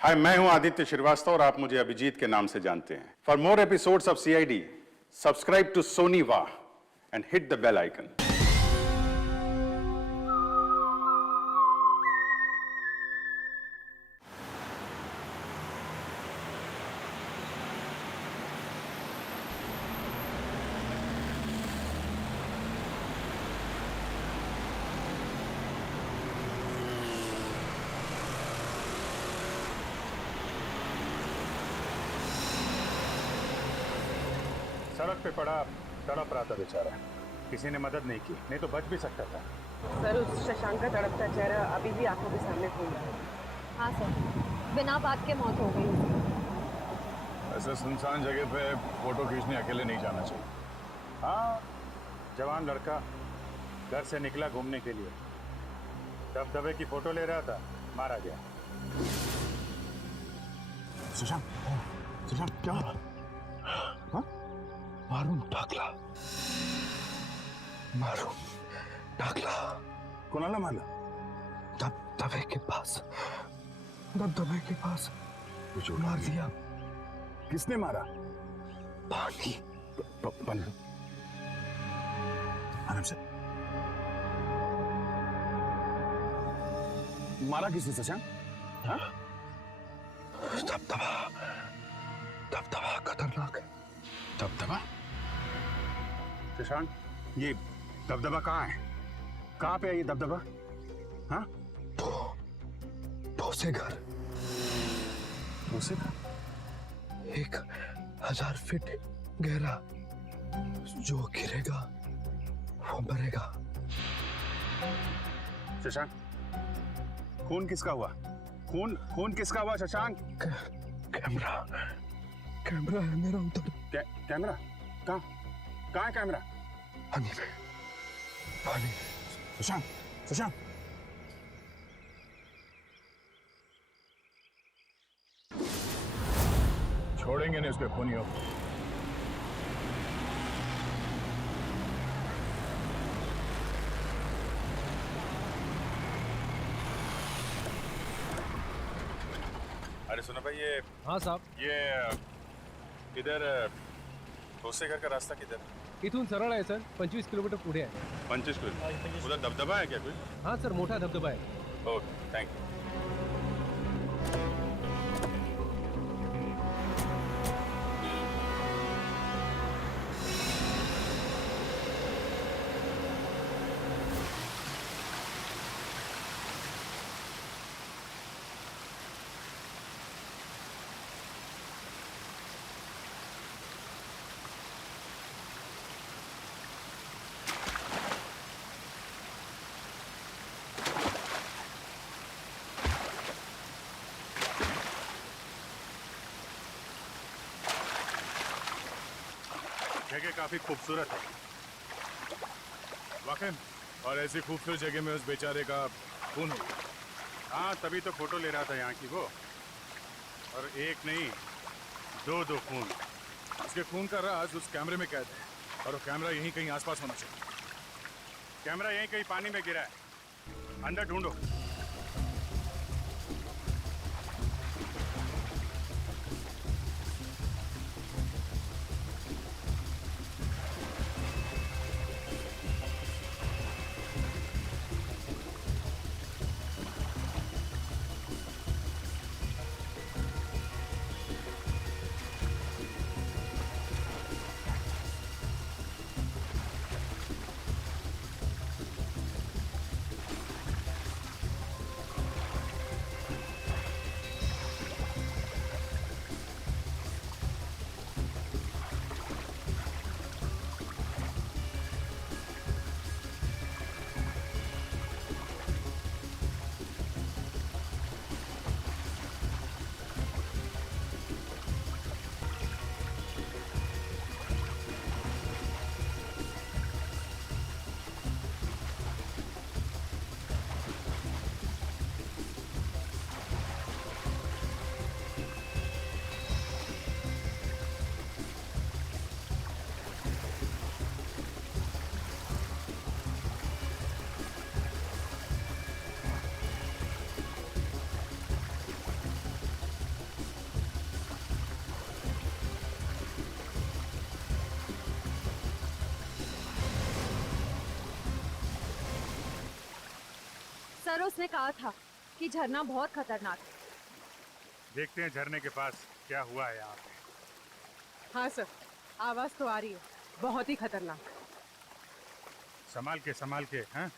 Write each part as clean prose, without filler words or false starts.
हाय, मैं हूं आदित्य श्रीवास्तव और आप मुझे अभिजीत के नाम से जानते हैं। For more episodes of CID, subscribe to Sony वाह and hit the bell icon. सड़क पे पड़ा तड़प रहा था बेचारा, किसी ने मदद नहीं की, नहीं तो बच भी सकता था। सर, उस शशांक का तड़पता चेहरा अभी भी आंखों के सामने घूम रहा है। हाँ सर, बिना बात के मौत हो गई उसकी। ऐसे सुनसान जगह पे फोटो खींचने अकेले नहीं जाना चाहिए। हाँ, जवान लड़का घर से निकला घूमने के लिए, दबदबे की फोटो ले रहा था, मारा गया। सुशांत, सुशांत क्या? हाँ? मारून टाकला, मारून टाकला। कोणाला मारला? दबदबे के पास, दबदबे के पास मार दिया। किसने मारा? पानी। पानी। आराम से। मारा किसने शशांक? हाँ? दबदबा, दबदबा खतरनाक है। दबदबा? शशांक, ये दबदबा कहाँ है? कहाँ पे है ये दबदबा? हाँ? भोसे घर। भोसे घर? 1000 फीट गहरा। जो गिरेगा वो मरेगा। शशांक, खून किसका हुआ? खून किसका हुआ शशांक? कैमरा, कैमरा है मेरा उधर। कैमरा? कहाँ है कैमरा? पानी में, पानी। शशांक, शशांक। छोड़ेंगे नहीं उसके खूनियों को। अरे सुनो भाई, ये हाँ साहब, ये इधर भोसे घर का रास्ता किधर? इथून सरळ आहे सर, 25 किलोमीटर पुढे आहे। 25 किलोमीटर। उधर दबदबा है क्या कोई? हाँ सर, मोठा धबधबा आहे। Okay, thank you. जगह काफी खूबसूरत है वाकई, और ऐसी खूबसूरत जगह में उस बेचारे का खून हो गया। हाँ, तभी तो फोटो ले रहा था यहाँ की वो। और एक नहीं, दो खून। उसके खून का राज उस कैमरे में कैद है, और वो कैमरा यहीं कहीं आसपास होना चाहिए। कैमरा यहीं कहीं पानी में गिरा है, अंदर ढूंढो। सर उसने कहा था कि झरना बहुत खतरनाक है। देखते हैं झरने के पास क्या हुआ है यहाँ पे। हाँ सर, आवाज तो आ रही है, बहुत ही खतरनाक। संभाल के हैं।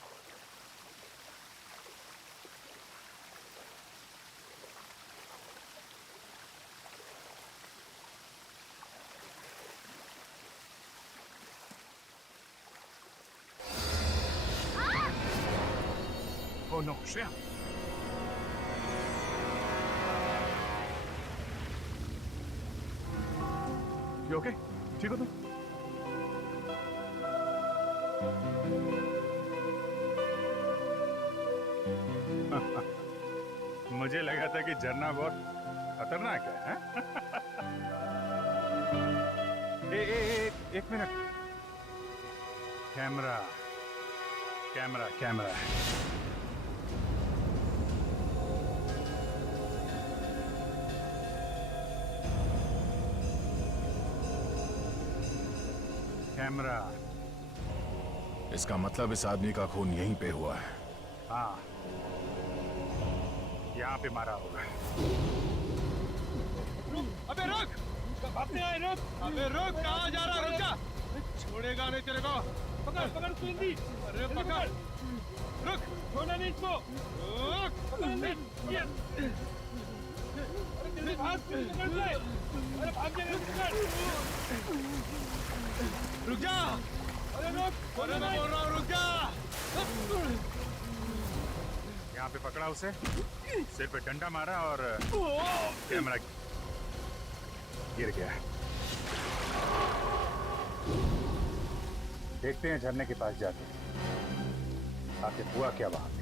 Oh no, Shreya. You okay? ठीक हो तुम? मुझे लगा था कि झरना बहुत खतरनाक है, एक मिनट। कैमरा। कैमरा। इसका मतलब इस आदमी का खून यहीं पे हुआ है। हाँ, यहाँ पे मारा होगा। अबे रुक! भागने आए रुक! अबे रुक! कहाँ जा रहा है? रुक जा! छोड़ेगा नहीं तेरे को। पकड़ सुंदी! अरे पकड़! रुक! छोड़ना नहीं इसको! रुक! पकड़ नहीं! अरे भाग! पकड़ ले! अरे भाग जा! पकड़! रुक जा! अरे रुक! अरे मैं बोल रहा हूँ रुक जा! यहाँ पे पकड़ा उसे, सिर पे डंडा मारा और कैमरा गिर गया। देखते हैं झरने के पास जाके आखिर हुआ क्या वहां पे।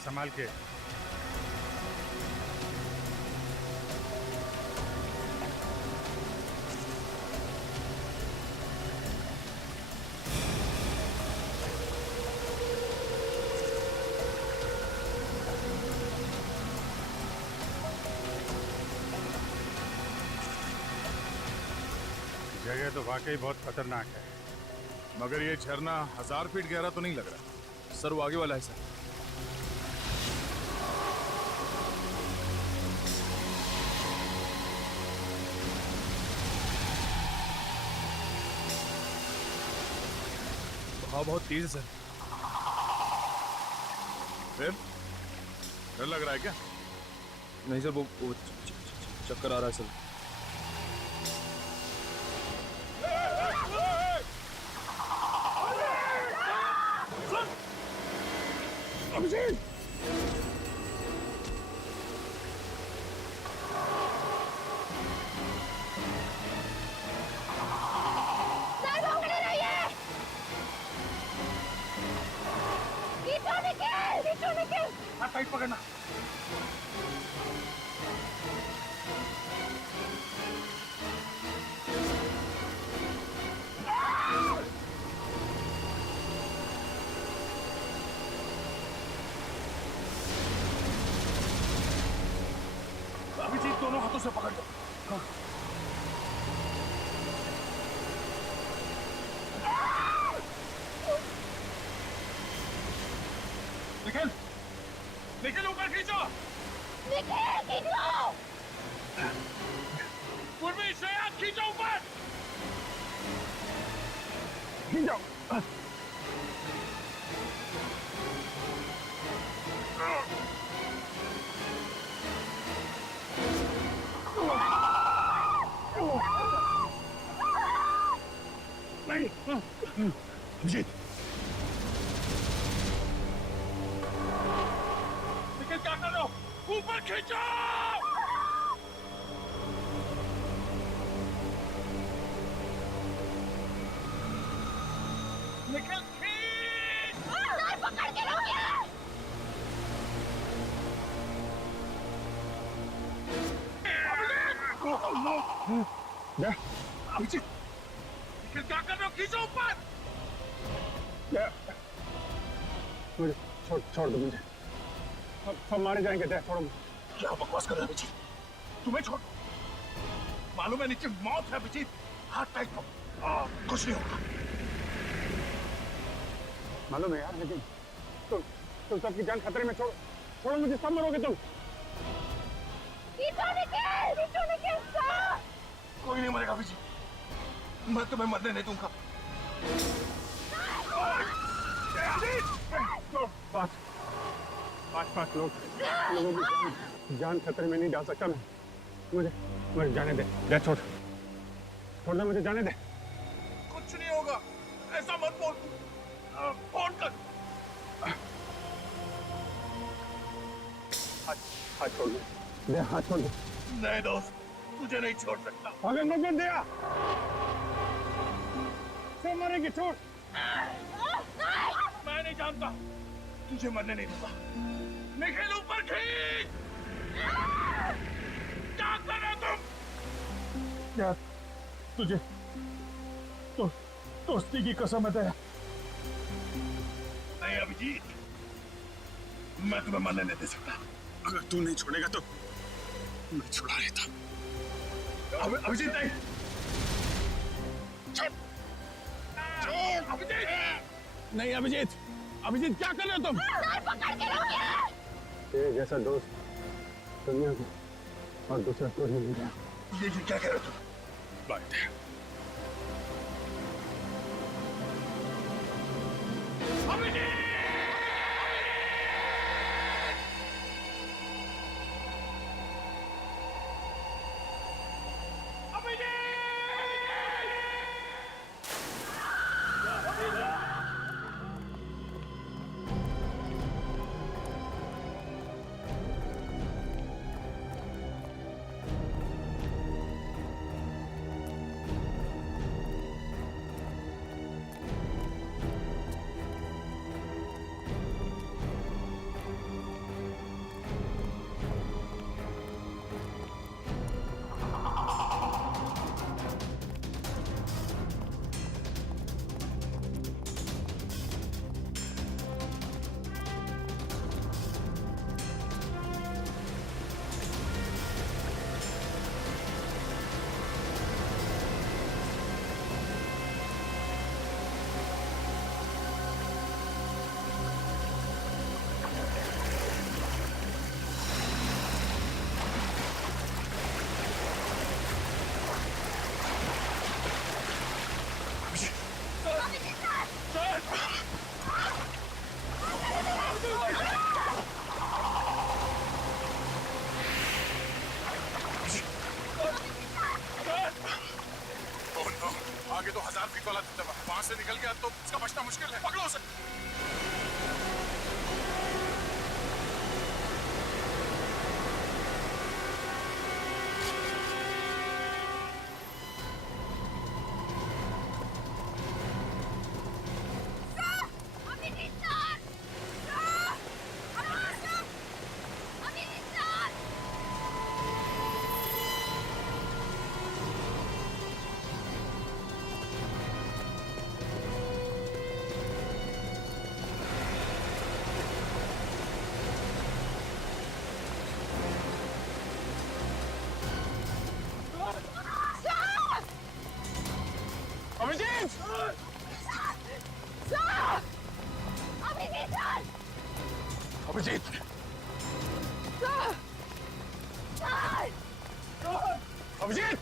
संभाल के। जगह तो वाकई बहुत खतरनाक है, मगर ये झरना 1000 फीट गहरा तो नहीं लग रहा। सर वो आगे वाला है सर। बहाव बहुत तेज है सर। फिर डर लग रहा है क्या? नहीं सर, वो चक्कर आ रहा है सर। टाइट पकड़ना। अभिजीत दोनों हाथों से पकड़ लो। निखिल ऊपर खींचो। पूर्वी श्रेया खींचो ऊपर! खींचो। अभिजीत निखिल क्या कर रहे हो? ऊपर खींचो! पकड़ के रखिए। अभिजीत क्या कर रहे हो? खींचो ऊपर। मुझे छोड़ दो मुझे, सब मारे जाएंगे। दे छोड़ो मुझे। क्या बकवास कर रहे हो अभिजीत? तुम्हें छोड़, मालूम है नीचे मौत है अभिजीत। हाथ टाइट करो, कुछ नहीं होगा। मालूम है यार, लेकिन तुम सबकी जान खतरे में। छोड़ो मुझे, सब मरोगे तुम। कोई नहीं मरेगा अभिजीत, मैं तुम्हें मरने नहीं दूंगा। पांच लोगों की जान खतरे में नहीं डाल सकता मैं। मुझे जाने दे। छोड़ दे, मुझे जाने दे। कुछ नहीं होगा, ऐसा मत बोल। फोन कर। हाथ छोड़ दे, हाथ छोड़ दे। नहीं दोस्त, तुझे नहीं छोड़ सकता। अगर मत दिया सब मरेंगे। छोड़। मैं नहीं जानता, तुझे मरने नहीं दूंगा। निखिल ऊपर खींच। क्या कर रहे हो तुम? क्या तुझे दोस्ती की कसम है तेरा? नहीं अभिजीत, मैं तुम्हें मरने नहीं दे सकता। अगर तू नहीं छोड़ेगा तो मैं छुड़ा लेता। अभिजीत नहीं। छोड़। अभिजीत नहीं अभिजीत क्या कर रहे हो तुम? पकड़ के रखिए। तेरे जैसा दोस्त दुनिया को और दूसरा कोई नहीं मिला। ये क्या कह रहे हो तुम? बात है। आगे तो 1000 फीट वाला दबदबा, वहां से निकल गया तो उसका बचना मुश्किल है। पकड़ो उसे। अभिजीत अभिजीत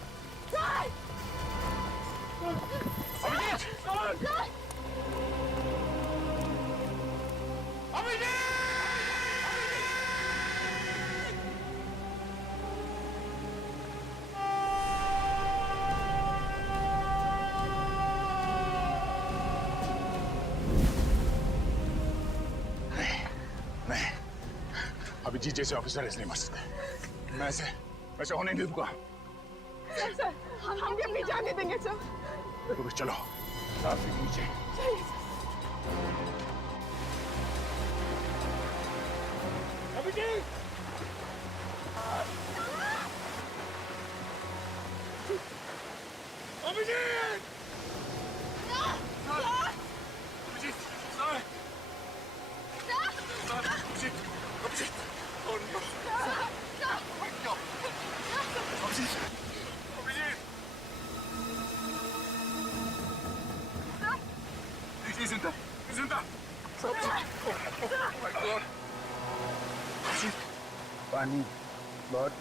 अभिजीत जैसे ऑफिसर ऐसे नहीं मर सकते। मैं ऐसे होने नहीं दूंगा। सर हम भी अपनी जान दे देंगे सर। चलो साथ नीचे। पानी बहुत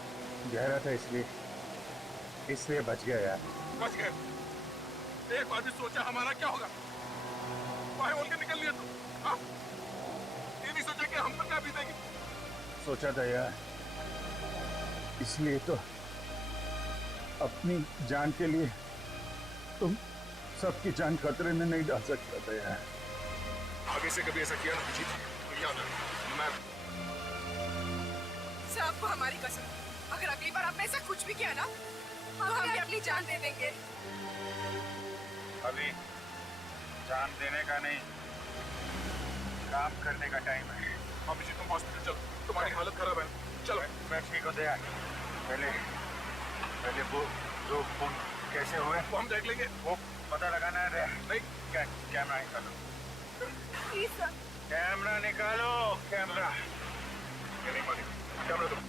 गहरा था इसलिए बच गया यार। बच गए। एक बार भी सोचा हमारा क्या होगा? बाहर बोल के निकल लिया तू। हाँ? ये नहीं सोचा कि हम पर क्या बीतेगी? सोचा था यार, इसलिए तो अपनी जान के लिए तुम सबकी जान खतरे में नहीं डाल सकता था यार। आगे से कभी ऐसा किया ना अभिजीत, तो याद रख, मैं सर आपको हमारी कसम, अगर अगली बार आपने ऐसा कुछ भी किया ना तो हम भी अपनी जान दे देंगे। अभी जान देने का नहीं, काम करने का टाइम है। अभिजीत तुम हॉस्पिटल चलो, तुम्हारी हालत खराब है। चलो। मैं ठीक हो गया। पहले वो दो खून कैसे हुए वो हम देख लेंगे। वो पता लगाना है। नहीं कैमरा निकालो, प्लीज सर। कैमरा निकालो, कैमरा। ये नहीं मानेगा। कैमरा दो।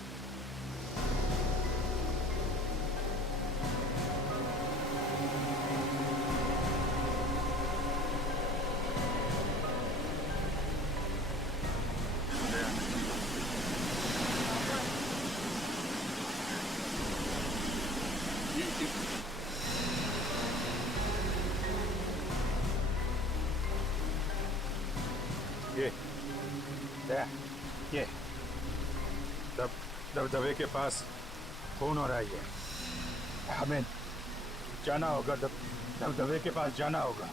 ये दबदबे के पास खून हो रहा है। हमें जाना होगा, दबदबे के पास जाना होगा।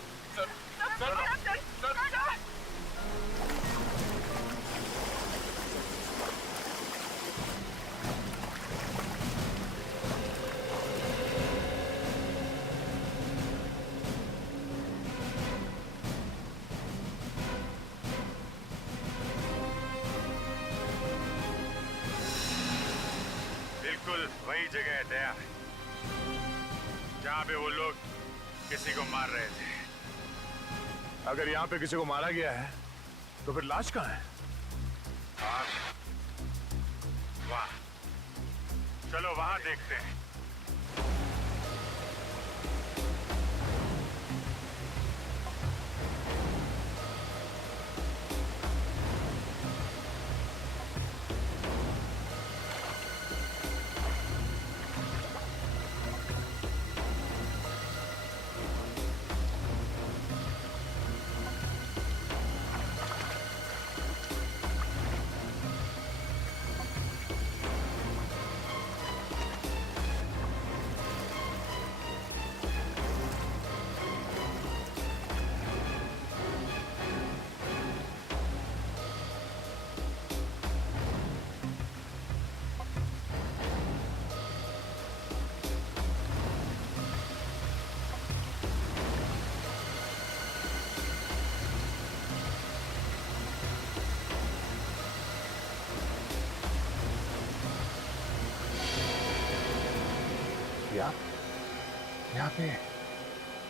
बिल्कुल वही जगह है दया, जहाँ पे वो लोग किसी को मार रहे थे। अगर यहाँ पे किसी को मारा गया है तो फिर लाश कहाँ है? वाह, चलो वहां देखते हैं।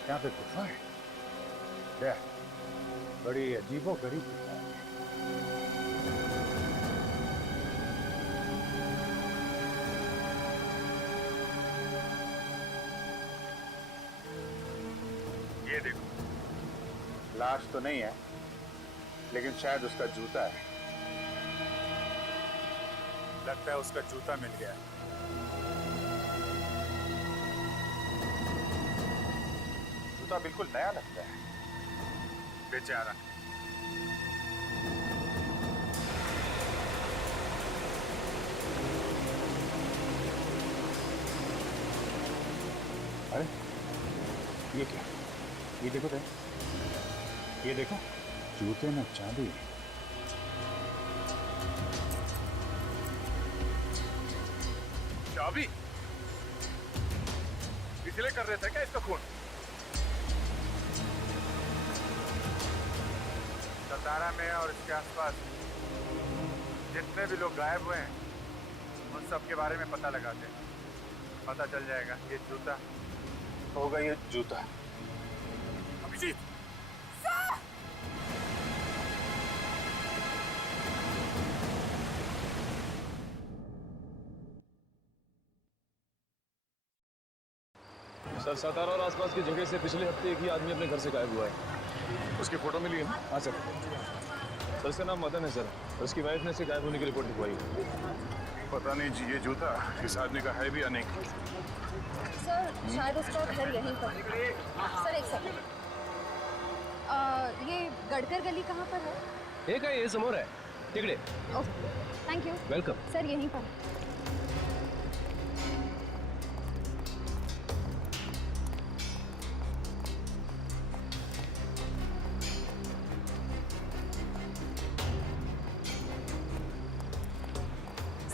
यहाँ पे गुफा है। बड़ी अजीबोगरीब गुफा है। ये देखो, लाश तो नहीं है, लेकिन शायद उसका जूता है। लगता है उसका जूता मिल गया। जूता बिल्कुल नया लगता है। बेचारा। अरे ये क्या? ये देखो तो, ये देखो, जूते में चांदी। चाबी? इसलिए कर रहे थे क्या इसका खून? सतारा में और इसके आसपास जितने भी लोग गायब हुए हैं, उन सब के बारे में पता लगाते हैं। पता चल जाएगा। ये जूता होगा, ये जूता। अभिजीत, सर, सतारा और आसपास की जगह से पिछले हफ्ते एक ही आदमी अपने घर से गायब हुआ है। उसकी फोटो मिली है? हाँ सर। सर इसका नाम मदन है सर, और उसकी वाइफ ने इसे गायब होने की रिपोर्ट लिखवाई है। पता नहीं जी ये जूता इस आदमी का है भी या नहीं। सर शायद उसका घर यहीं पर है। सर एक सेकंड, ये गडकर गली कहाँ पर है? हे काय हे समोर आहे तिकडे। Okay thank you. Welcome. Sir यहीं पर है।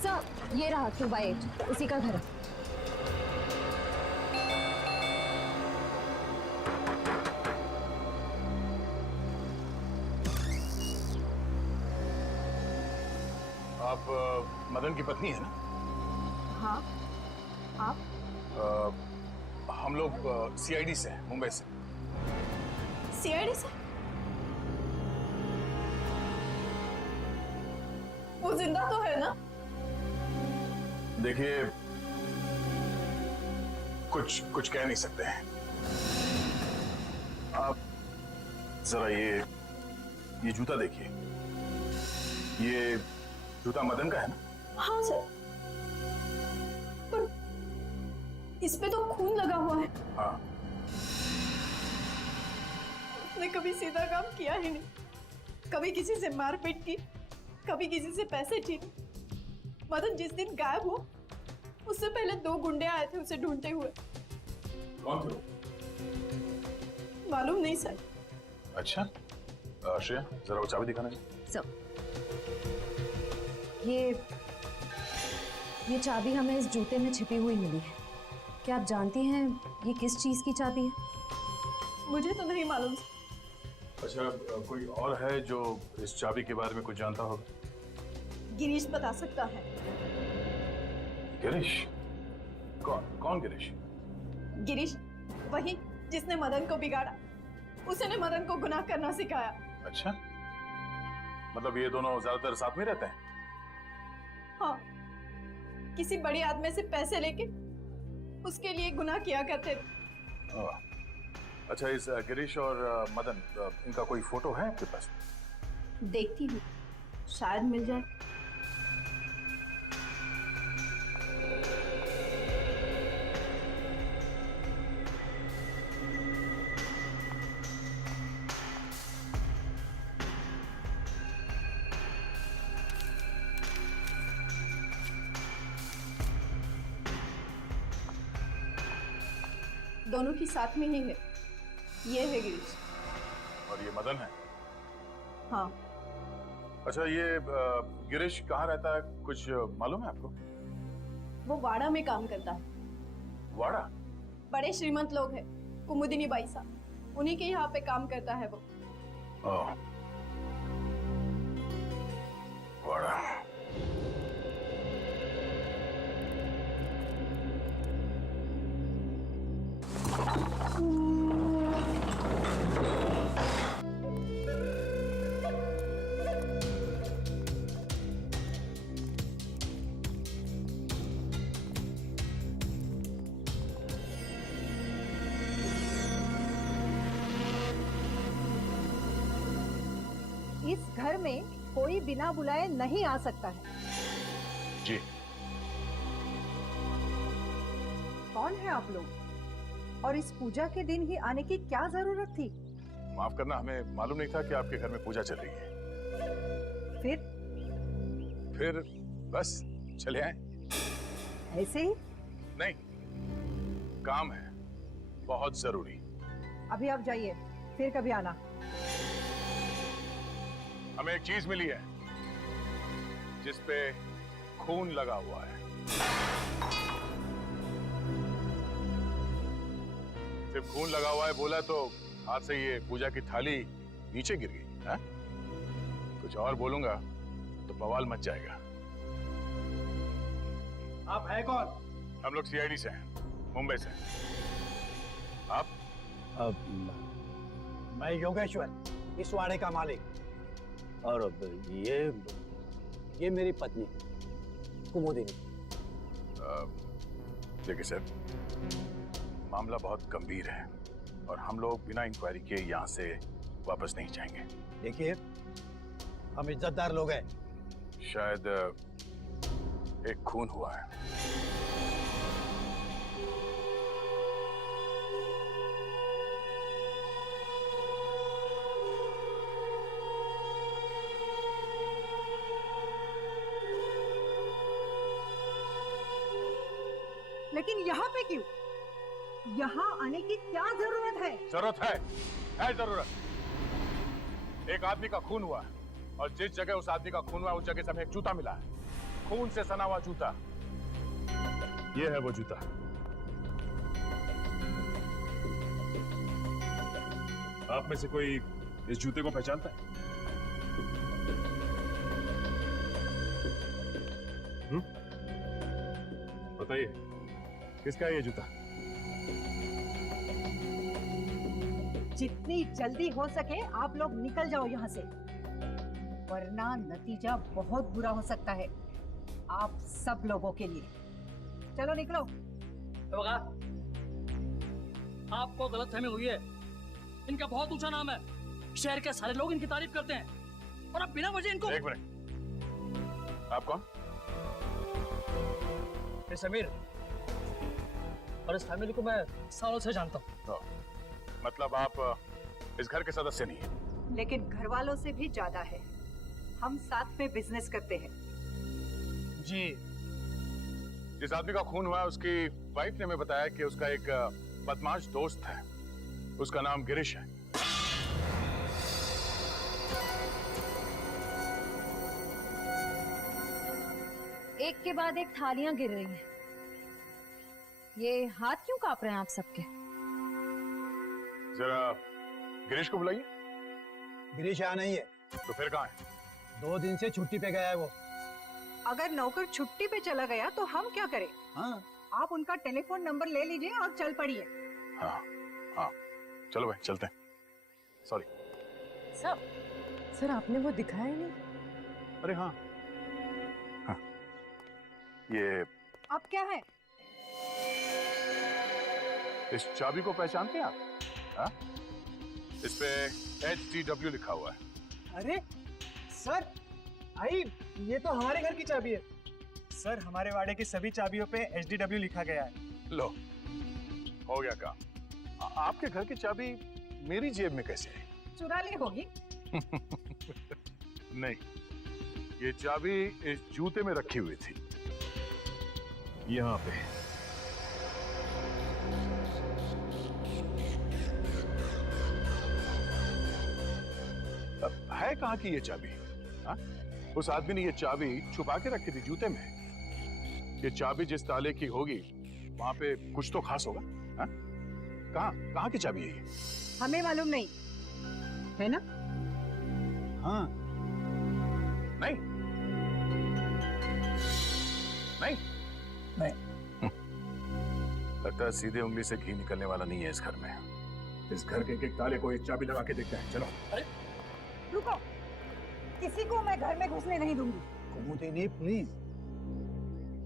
सर ये रहा 2/8, उसी का घर है। आप मदन की पत्नी है ना? हाँ आप? हम लोग सीआईडी से हैं, मुंबई से। सीआईडी से? वो जिंदा तो है ना? देखिए कुछ कह नहीं सकते हैं। आप जरा ये जूता देखिए, ये जूता मदन का है ना? हाँ सर, पर इस पे तो खून लगा हुआ है। हाँ। उसने कभी सीधा काम किया ही नहीं, कभी किसी से मारपीट की, कभी किसी से पैसे छीने। मदन जिस दिन गायब हुआ उससे पहले 2 गुंडे आए थे उसे ढूंढते हुए। कौन थे? मालूम नहीं सर। अच्छा श्रेया जरा वो चाबी दिखाना। सर ये चाबी हमें इस जूते में छिपी हुई मिली है। क्या आप जानती हैं ये किस चीज की चाबी है? मुझे तो नहीं मालूम। अच्छा कोई और है जो इस चाबी के बारे में कुछ जानता होगा? गिरीश बता सकता है। गिरीश? कौन गिरीश? गिरीश वही जिसने मदन को बिगाड़ा, उसने मदन को गुनाह करना सिखाया। अच्छा मतलब ये दोनों ज्यादातर साथ में रहते हैं? हाँ, किसी बड़े आदमी से पैसे लेके उसके लिए गुनाह किया करते थे। अच्छा इस गिरीश और मदन इनका कोई फोटो है आपके पास? देखती हूँ, शायद मिल जाए। दोनों की साथ में ही है। ये है गिरीश और ये मदन है? हाँ। अच्छा ये गिरीश कहाँ रहता है कुछ मालूम है आपको? वो वाड़ा में काम करता है। वाड़ा? बड़े श्रीमंत लोग हैं, कुमुदिनी बाई साहब, उन्हीं के यहाँ पे काम करता है वो। ओह, वाड़ा। इस घर में कोई बिना बुलाए नहीं आ सकता है। जी। कौन है आप लोग? और इस पूजा के दिन ही आने की क्या जरूरत थी? माफ करना, हमें मालूम नहीं था कि आपके घर में पूजा चल रही है। फिर बस चले आए। ऐसे ही? नहीं, काम है बहुत जरूरी। अभी आप जाइए, फिर कभी आना। हमें एक चीज मिली है जिस पे खून लगा हुआ है। सिर्फ खून लगा हुआ है बोला तो हाथ से ये पूजा की थाली नीचे गिर गई है? कुछ और बोलूंगा तो बवाल मच जाएगा। आप है कौन? हम लोग सीआईडी से हैं, मुंबई से। आप? मैं योगेश्वर, इस वाड़े का मालिक। और ये मेरी पत्नी कुमुदिनी। देखिए सर, मामला बहुत गंभीर है और हम लोग बिना इंक्वायरी के यहाँ से वापस नहीं जाएंगे। देखिए, हम इज्जतदार लोग हैं। शायद एक खून हुआ है। लेकिन यहाँ पे क्यों? यहाँ आने की क्या जरूरत है? जरूरत है जरूरत। एक आदमी का खून हुआ है और जिस जगह उस आदमी का खून हुआ उस जगह से हमें एक जूता मिला है, खून से सना हुआ जूता। ये है वो जूता। आप में से कोई इस जूते को पहचानता है? बताइए, किसका है ये जूता? जितनी जल्दी हो सके आप लोग निकल जाओ यहाँ से, वरना नतीजा बहुत बुरा हो सकता है आप सब लोगों के लिए। चलो निकलो। बघा, आपको गलतफहमी हुई है। इनका बहुत ऊंचा नाम है, शहर के सारे लोग इनकी तारीफ करते हैं और अब बिना वजह इनको। एक मिनट, आप कौन? समीर, और इस फैमिली को मैं सालों से जानता हूँ। मतलब आप इस घर के सदस्य नहीं हैं? लेकिन घर वालों से भी ज्यादा है, हम साथ में बिजनेस करते हैं। जी। जिस आदमी का खून हुआ है उसकी वाइफ ने हमें बताया कि उसका एक बदमाश दोस्त है, उसका नाम गिरीश है। एक के बाद एक थालियां गिर रही हैं। ये हाथ क्यों कांप रहे हैं आप सबके? जरा गिरीश को बुलाइए। गिरीश यहाँ नहीं है। तो फिर कहाँ है? 2 दिन से छुट्टी पे गया है वो। अगर नौकर छुट्टी पे चला गया तो हम क्या करें? हाँ, आप उनका टेलीफोन नंबर ले लीजिए और चल पड़िए। हाँ हाँ, चलो भाई चलते हैं। सॉरी सर आपने वो दिखाया ही नहीं। अरे हाँ हाँ, ये अब क्या है? इस चाबी को पहचानते हैं आप? हाँ? इस पे HTW लिखा हुआ है। अरे सर, आई ये तो हमारे घर की चाबी है। सर, हमारे वाड़े की सभी चाबियों पे HDW लिखा गया है। लो, हो गया काम। आपके घर की चाबी मेरी जेब में कैसे है? चुरा ली होगी। नहीं, ये चाबी इस जूते में रखी हुई थी, यहाँ पे। अब है कहाँ की ये चाबी? हाँ? उस आदमी ने ये चाबी छुपा के रखी थी जूते में। ये चाबी जिस ताले की होगी वहां पे कुछ तो खास होगा। हाँ? कहाँ की चाबी है ये? हमें मालूम नहीं है ना? हाँ। नहीं नहीं नहीं। लगता है सीधे उंगली से घी निकलने वाला नहीं है इस घर में। इस घर के एक ताले को एक चाबी लगा के देखते हैं। चलो। रुको, किसी को मैं घर में घुसने नहीं दूंगी। कुमुदिनी प्लीज,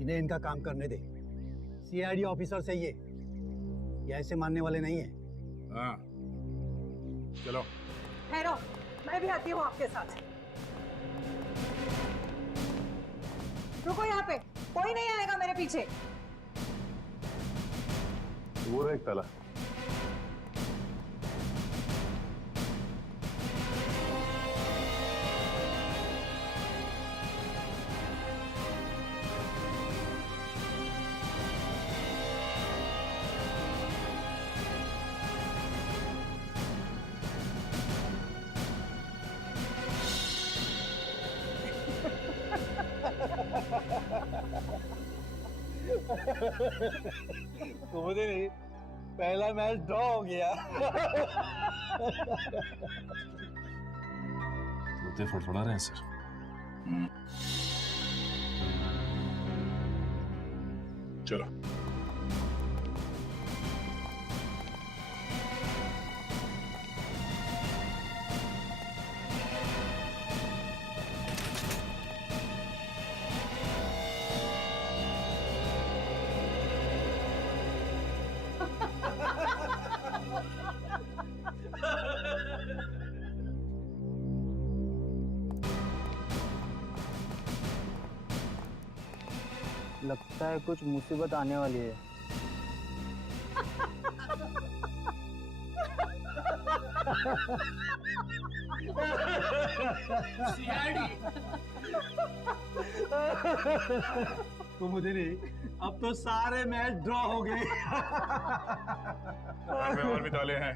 इन्हें इनका काम करने दे। CID ऑफिसर से ये ऐसे मानने वाले नहीं है। हाँ, चलो। ठहरो, मैं भी आती हूँ आपके साथ। रुको यहाँ पे, कोई नहीं आएगा मेरे पीछे। वो रहा एक ताला। कुमुदिनी, पहला मैच ड्रॉ हो गया। जूते फड़फड़ा रहे हैं सर। चलो। लगता है कुछ मुसीबत आने वाली है। कुमुदिनी, अब तो सारे मैच ड्रॉ हो गए। और भी ताले हैं।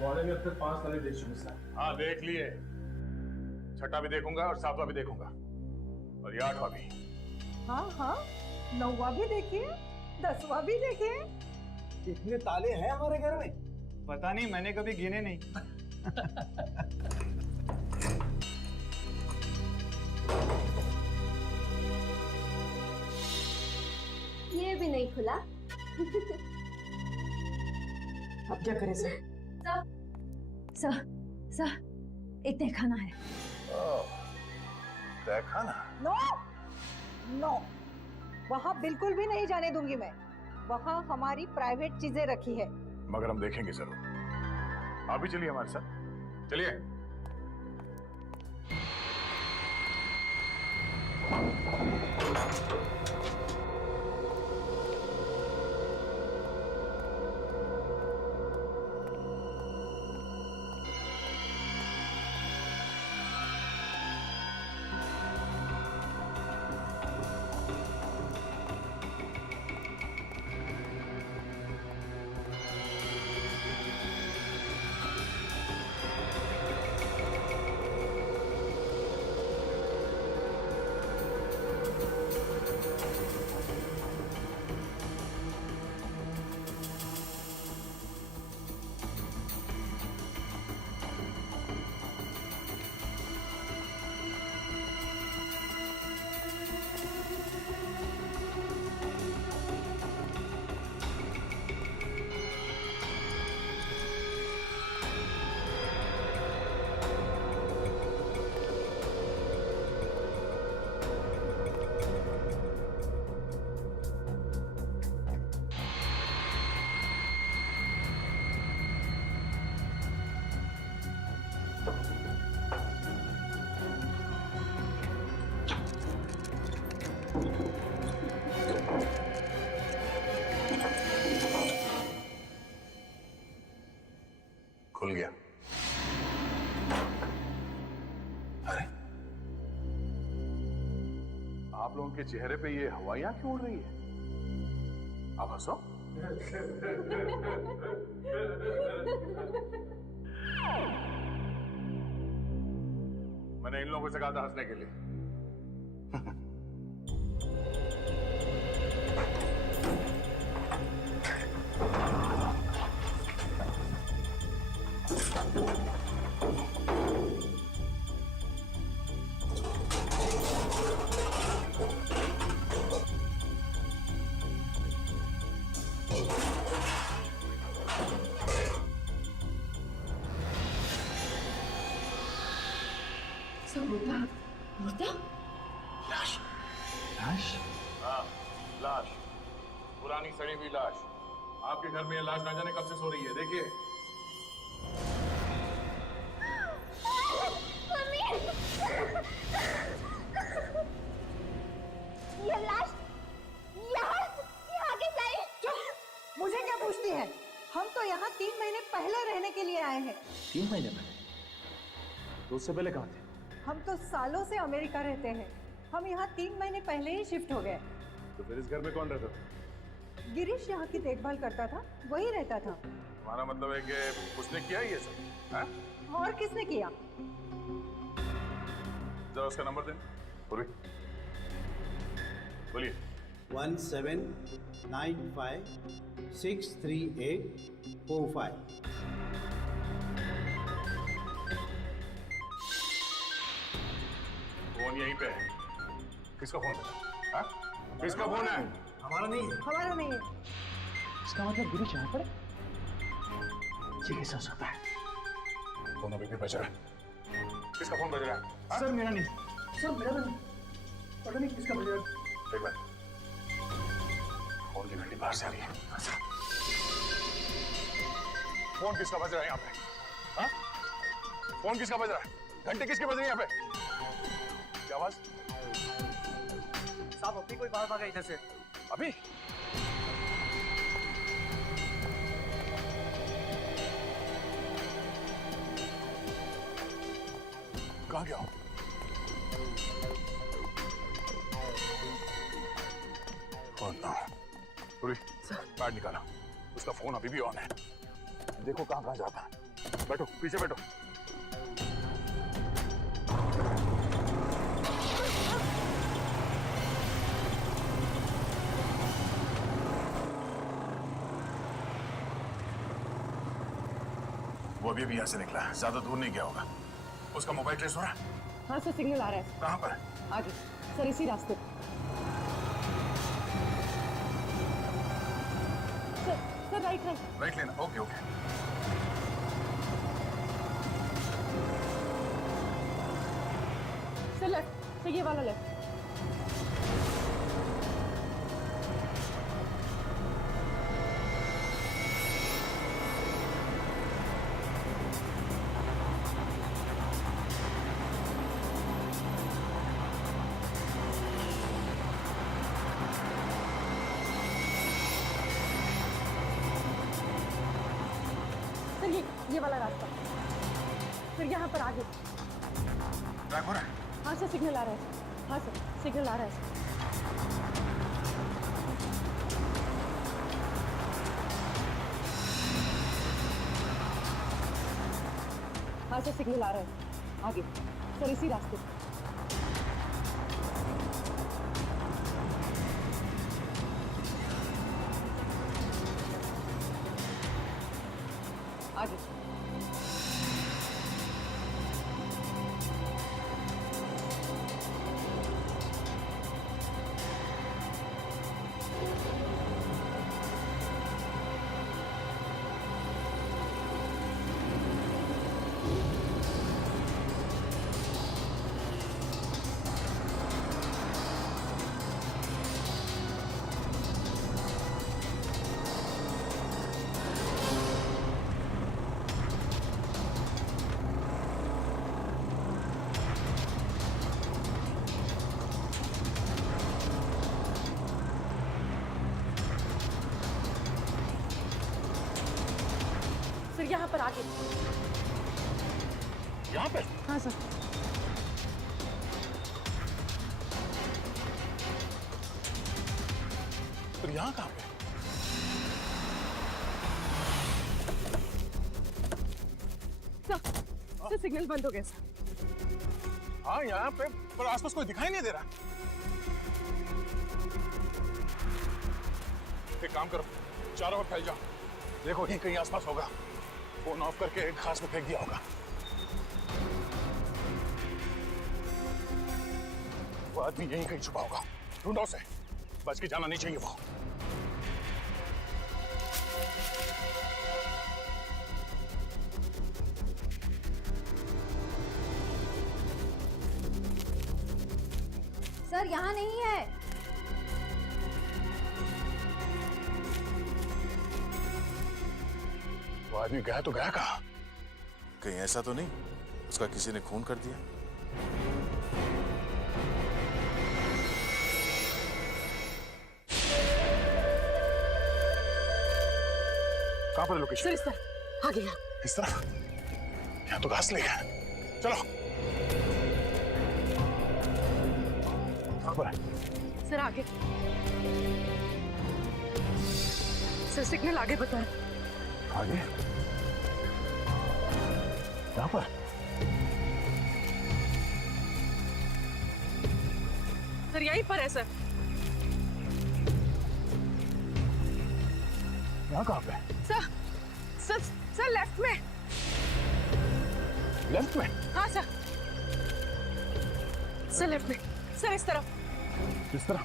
वाले में अब तक 5 ताले देख चुके सर। हाँ देख लिए, छठा भी देखूंगा और सातवां भी देखूंगा और ये 8वां भी। हाँ हाँ, 9वां भी देखिए, 10वां भी देखिए। इतने ताले हैं हमारे घर में? पता नहीं, मैंने कभी गिने नहीं। ये भी नहीं खुला। अब क्या करें सर? सर इतने खाना है। देखा ना? नो नो, वहाँ बिल्कुल भी नहीं जाने दूंगी मैं। वहाँ हमारी प्राइवेट चीजें रखी है। मगर हम देखेंगे जरूर। आप भी चलिए हमारे साथ, चलिए। खुल गया। अरे, आप लोगों के चेहरे पे ये हवाइयां क्यों उड़ रही है? आप हंसो। मैंने इन लोगों से कहा था हंसने के लिए। लाश? लाश? हाँ, लाश। पुरानी सड़ी हुई लाश। आपके घर में ये लाश ना जाने कब से सो रही है, देखिए। ये लाश यहाँ कैसे आई? चुप! मुझे क्या पूछती है? हम तो यहाँ 3 महीने पहले रहने के लिए आए हैं। 3 महीने पहले? तो उससे पहले कहाँ थे? हम तो सालों से अमेरिका रहते हैं। हम यहाँ 3 महीने पहले ही शिफ्ट हो गए। तो फिर इस घर में कौन रहता था? गिरीश यहाँ की देखभाल करता था, वही रहता था। हमारा मतलब है कि उसने किया ये सब, हाँ? और किसने किया? जरा उसका नंबर दें। बोलिए। 1795-638-45। फोन यहीं पे है। किसका फोन है? हाँ? किसका फोन है? हमारा नहीं है। हमारा नहीं है। इसका मतलब गिरीश यहाँ पर? ये कैसा हो सकता है? फोन अभी भी बज रहा है। किसका फोन बज रहा है? हाँ? सर मेरा नहीं। सर मेरा नहीं। पता नहीं किसका बजा। एक मिनट, फोन की घंटी बाहर से आ रही है। फोन किसका बज रहा है यहाँ पे? हाँ? फोन किसका बज रहा है? घंटे किसके बज रही है यहाँ पे? क्या आवाज? साहब अभी कोई बात आ गई इधर से। अभी? कहाँ गया हूँ? कार्ड निकाला, उसका फोन अभी भी ऑन है। देखो कहाँ कहाँ जाता है। बैठो, पीछे बैठो। वो अभी यहाँ से निकला है, ज्यादा दूर नहीं गया होगा। उसका मोबाइल ट्रेस हो रहा है? हाँ सर, सिग्नल आ रहा है। कहाँ पर? आगे सर, इसी रास्ते। Sir right right. राइट लेना, okay okay. Sir left, sir ये वाला लेफ्ट। ये वाला रास्ता फिर यहाँ पर आगे। ट्रैक हो रहा है? हाँ सर, सिग्नल आ रहा है। हाँ सर, सिग्नल आ रहा है। हाँ सर, सिग्नल आ रहा है। आगे सर, इसी रास्ते। आगे यहाँ पर आगे। यहाँ पे? हाँ सर। तो यहाँ कहाँ पे? सर सिग्नल बंद हो गया सर। हाँ यहाँ पे, पर आसपास कोई दिखाई नहीं दे रहा। एक काम करो, चारों ओर फैल जाओ, देखो यहीं कहीं आसपास होगा। फोन ऑफ करके एक खास में फेंक दिया होगा। वो आदमी यहीं कहीं छुपा होगा, ढूंढो उसे, बच के जाना नहीं चाहिए वो। सर यहाँ नहीं है। वो आदमी गया तो गया कहाँ? कहीं ऐसा तो नहीं उसका किसी ने खून कर दिया? कहाँ पर लोकेशन? सर इस तरफ, आगे यहाँ। इस तरफ? यहाँ तो घास ले गया। चलो। कहाँ पर है? सर आगे। सर सिग्नल आगे बताएं। आगे? यहाँ पर? सर यहीं पर है सर। यहाँ कहाँ पे? सर सर सर लेफ्ट में। लेफ्ट में? हाँ सर। सर लेफ्ट में। सर इस तरफ। किस तरह?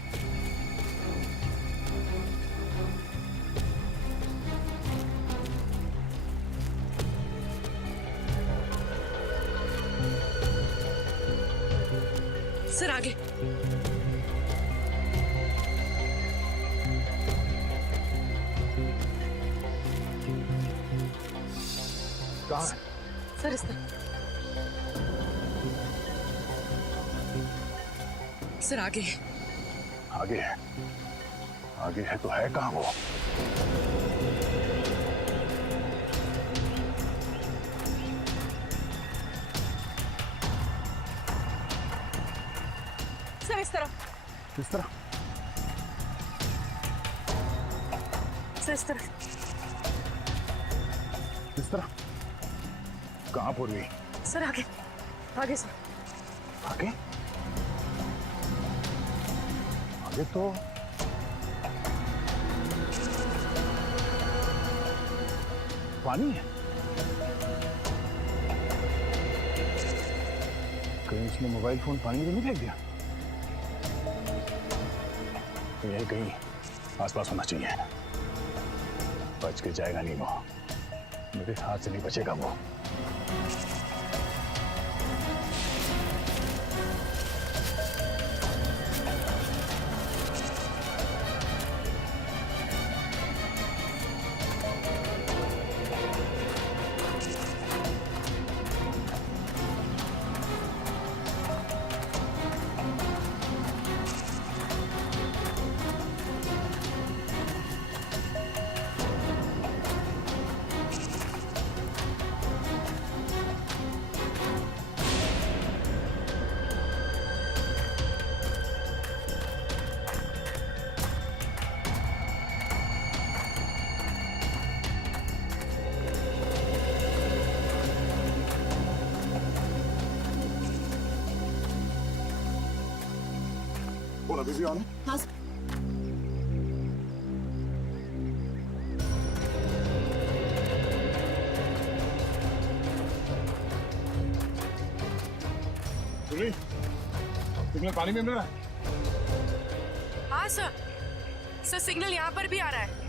सर आगे। कहाँ है? सर इस तरफ। सर आगे है। आगे है? आगे है तो है कहाँ वो? सर इस तरफ। किस तरह? सर इस तरफ। किस तरह? कहाँ पूर्वी? सर आगे। आगे सर। आगे? आगे तो पानी है। कहीं उसने मोबाइल फोन पानी में तो नहीं फेंक दिया? यही कहीं आसपास होना चाहिए। बच के जाएगा नहीं वो, मेरे हाथ से नहीं बचेगा वो। फोन अभी भी ऑन है? हाँ सर। सिग्नल पानी में मिल रहा है? हाँ सर। सर सिग्नल यहाँ पर भी आ रहा है।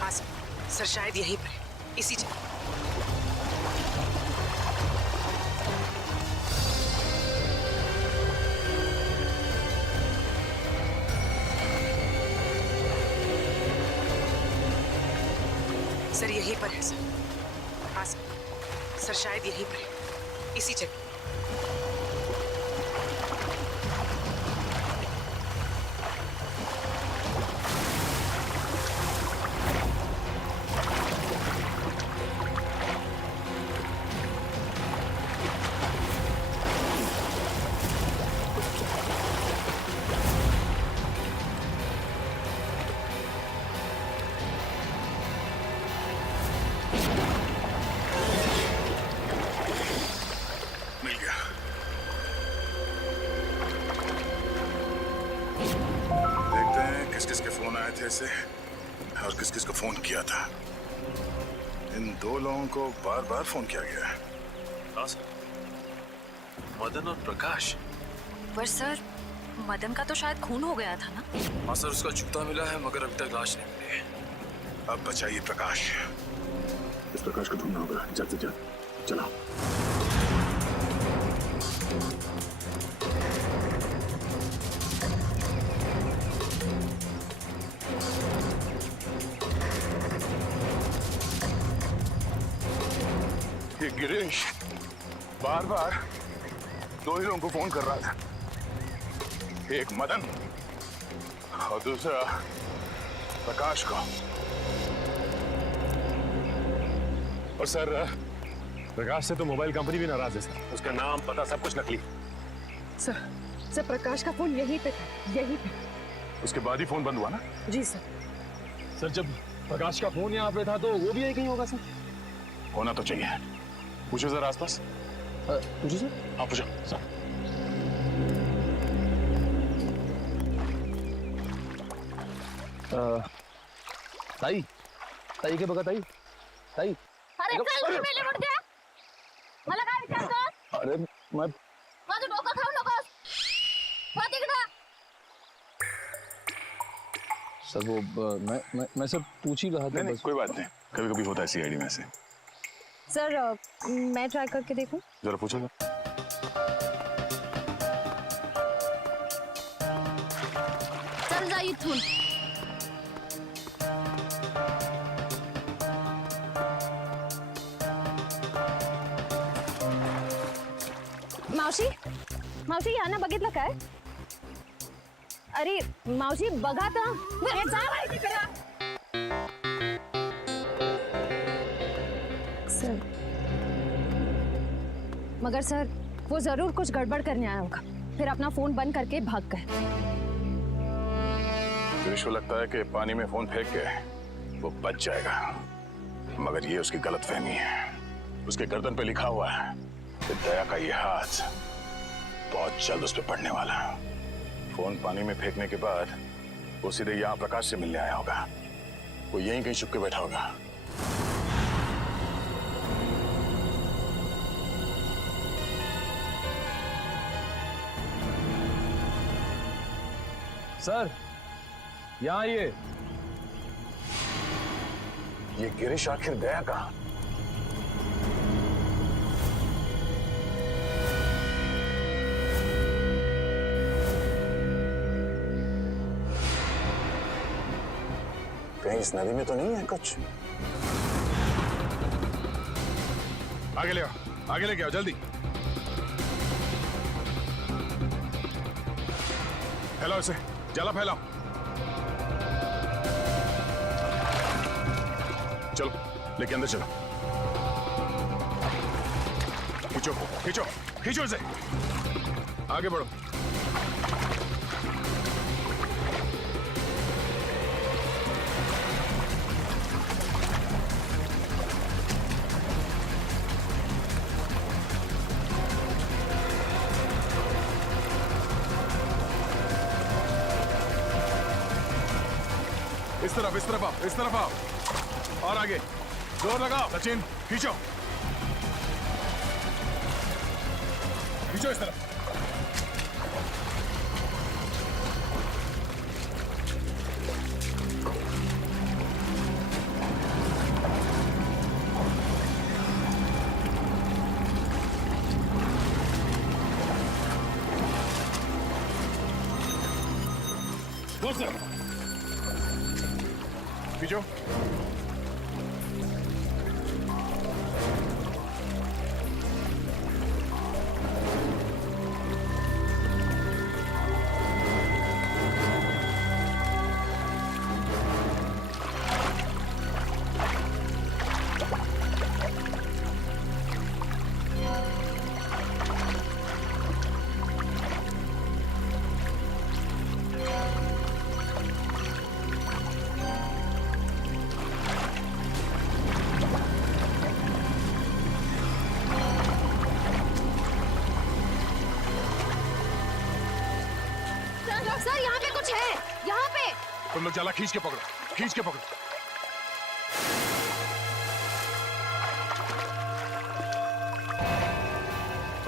हाँ सर शायद यहीं पर है, इसी जगह। सर यहीं पर है सर। हाँ सर शायद यहीं पर है, इसी जगह। मिल गया। देखते हैं किस किस के फोन आए थे इसे और किस किस को फोन किया था। इन दो लोगों को बार बार फोन किया गया है। हाँ सर, मदन और प्रकाश। पर सर मदन का तो शायद खून हो गया था ना? हाँ सर, उसका जूता मिला है मगर अभी तक लाश नहीं मिली है। अब बचाइए प्रकाश। इस प्रकाश को ढूंढना होगा जल्द से जल्द। चलो। ये गिरीश बार बार दो ही लोगों को फोन कर रहा था, एक मदन और दूसरा प्रकाश को। और सर प्रकाश से तो मोबाइल कंपनी भी नाराज है सर। उसका नाम पता सब कुछ नकली। सर प्रकाश का फोन यहीं पे था, यहीं पे। उसके बाद ही फोन बंद हुआ ना? जी सर। सर जब प्रकाश का फोन यहाँ पे था तो वो भी यहीं कहीं होगा सर। होना तो चाहिए। पूछो सर आसपास। पूछो सर। हाँ पूछो सर। ताई ताई के बगा ताई ताई। अरे चल मेले मुड़ गया मला काय विचारतो? अरे मैं माझं डोकं खाऊ नकोस. हो तिकडं. सर वो मैं सब पूछ ही रहा था। नहीं, कोई बात नहीं, कभी कभी होता है सीआईडी में से। सर मैं ट्राई करके देखूं? जरा पूछो ना। चल जा इथून। मावशी मावशी यांना बघितलं काय? अरे मावशी बघा तर। सर मगर सर वो जरूर कुछ गड़बड़ करने आया होगा, फिर अपना फोन बंद करके भाग गए। गिरीश को लगता है कि पानी में फोन फेंक के वो बच जाएगा, मगर ये उसकी गलतफहमी है। उसके गर्दन पे लिखा हुआ है कि दया का ये हाथ बहुत जल्द उस पर पड़ने वाला है। फोन पानी में फेंकने के बाद वो सीधे यहाँ प्रकाश से मिलने आया होगा। वो यहीं कहीं छुप के बैठा होगा। सर यहाँ आइए। ये गिरीश आखिर गया कहाँ? कहीं इस नदी में तो नहीं है कुछ? आगे ले आओ, आगे लेके आओ जल्दी। फैलाओ इसे, जाला फैलाओ। चलो लेके अंदर चलो। खींचो खींचो खींचो इसे, आगे बढ़ो। इस तरफ आओ, इस तरफ आओ। और आगे जोर लगाओ। सचिन खींचो खींचो इस तरफ। खींचो। सर यहाँ पे कुछ है, यहाँ पे। तुम लोग जाला खींच के पकड़ो, खींच के पकड़ो।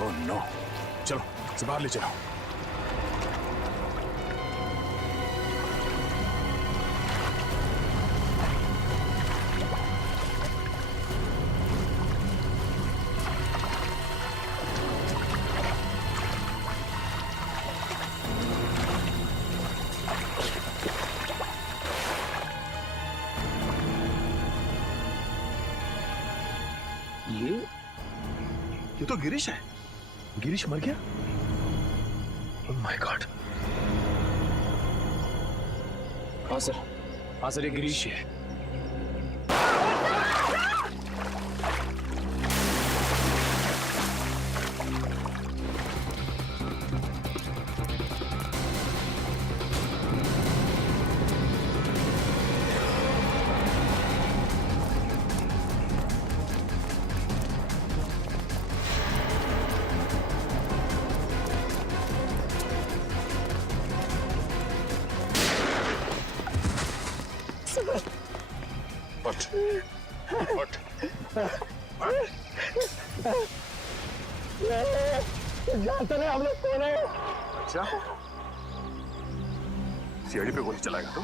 ओह नो, चलो इसे बाहर ले चलो। ये तो गिरीश है। गिरीश मर गया? Oh my God. हाँ सर ये गिरीश है। जानते नहीं हम लोग कौन है? अच्छा, सीआईडी पे गोली चलाएगा तो?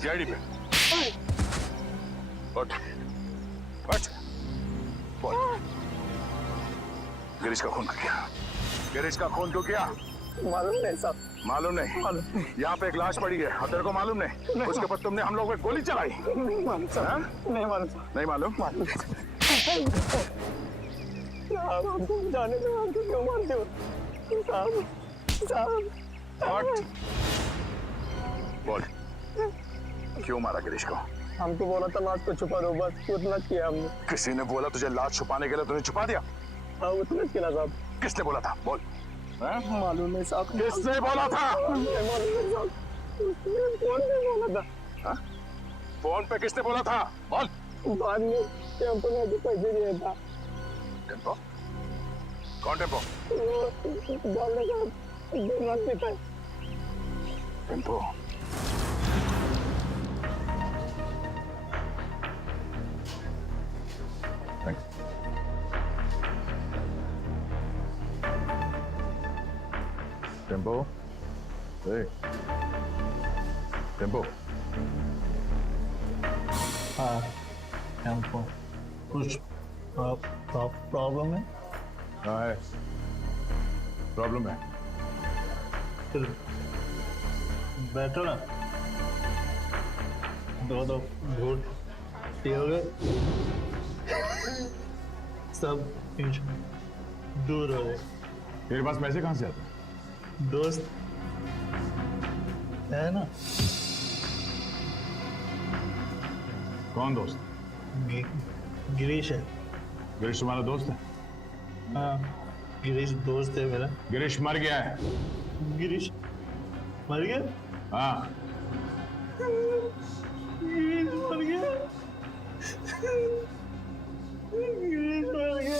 सीआईडी पे। उठ उठ, बोल गिरीश का खून क्यों किया? गिरीश का खून क्यों किया? मालूम नहीं साहब। मालूम नहीं? यहाँ पे एक लाश पड़ी है और तेरे को मालूम नहीं? उसके ऊपर तुमने हम लोग पे गोली चलाई? नहीं मालूम साहब। नहीं मालूम। नहीं मालूम? साहब हमको जाने दो, हमको क्यों मारते हो साहब? साहब बोल क्यों मारा गिरीश को? हमको बोला था लाश को छुपा दो, बस उतना किया हमने। किसी ने बोला तुझे लाश छुपाने के लिए, तूने छुपा दिया? हाँ उतना किया साहब। किसने बोला था? बोल। मालूम नहीं साहब। किसने बोला था? मालूम नहीं साहब। कौन ने बोला था? हा? फोन पे किसने बोला था? बोल। बाद में टेम्पो ने जो पैसे दिया था। टेम्पो? कौन टेम्पो? बोल साहब, दुकान पे था। टेम्पो? टेम्पो? टेम्पो? हाँ टेम्पो। कुछ प्रॉब्लम है? हाँ है, प्रॉब्लम है। फिर बैठो ना, दो घूट पियोगे, सब दूर हो गए। तेरे पास पैसे कहाँ से आते हैं? दोस्त है ना। कौन दोस्त? गिरीश है। गिरीश तुम्हारा दोस्त है? हाँ गिरीश दोस्त है मेरा। गिरीश मर गया है। गिरीश मर गया? हाँ गिरीश मर गया। गिरीश मर गया।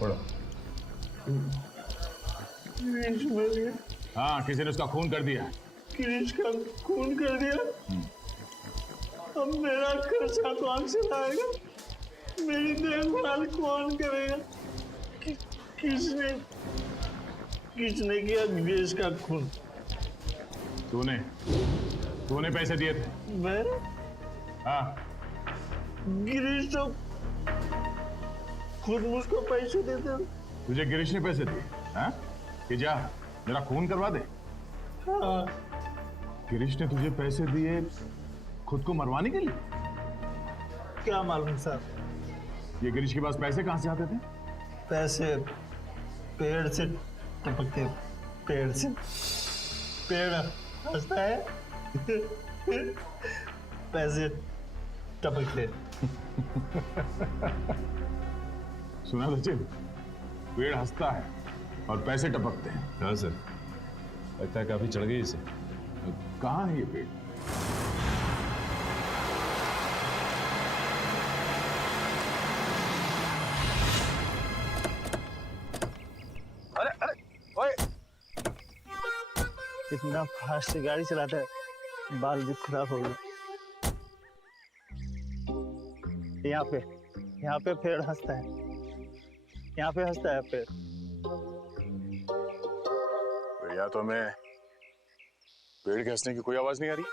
पढ़ो। गिरीश मर गया। हाँ किसी ने उसका खून कर दिया। गिरीश का खून कर दिया। अब मेरा खर्चा कौन चलाएगा? मेरी देखभाल कौन करेगा? किसने किया गिरीश का खून? तूने पैसे दिए थे? मैं? हाँ। गिरीश तो खुद मुझको पैसे देते। तुझे गिरीश ने पैसे दिए? हाँ? कि जा मेरा खून करवा दे। हाँ। गिरीश ने तुझे पैसे दिए खुद को मरवाने के लिए? क्या मालूम साहब। ये गिरीश के पास पैसे कहाँ से आते थे? पैसे पेड़ से टपकते। पेड़ से पेड़ हंसता है पैसे टपकते। सुना सचिन, पेड़ हंसता है और पैसे टपकते हैं। हाँ सर, लगता है काफी चढ़ गई इसे। कहाँ है ये पेड़? अरे अरे ओए, इतना फास्ट गाड़ी चलाता है, बाल भी खराब हो गए। यहाँ पे पेड़ हंसता है। यहाँ पे हंसता है पेड़। या तो हमें पेड़ के हंसने की कोई आवाज नहीं आ रही।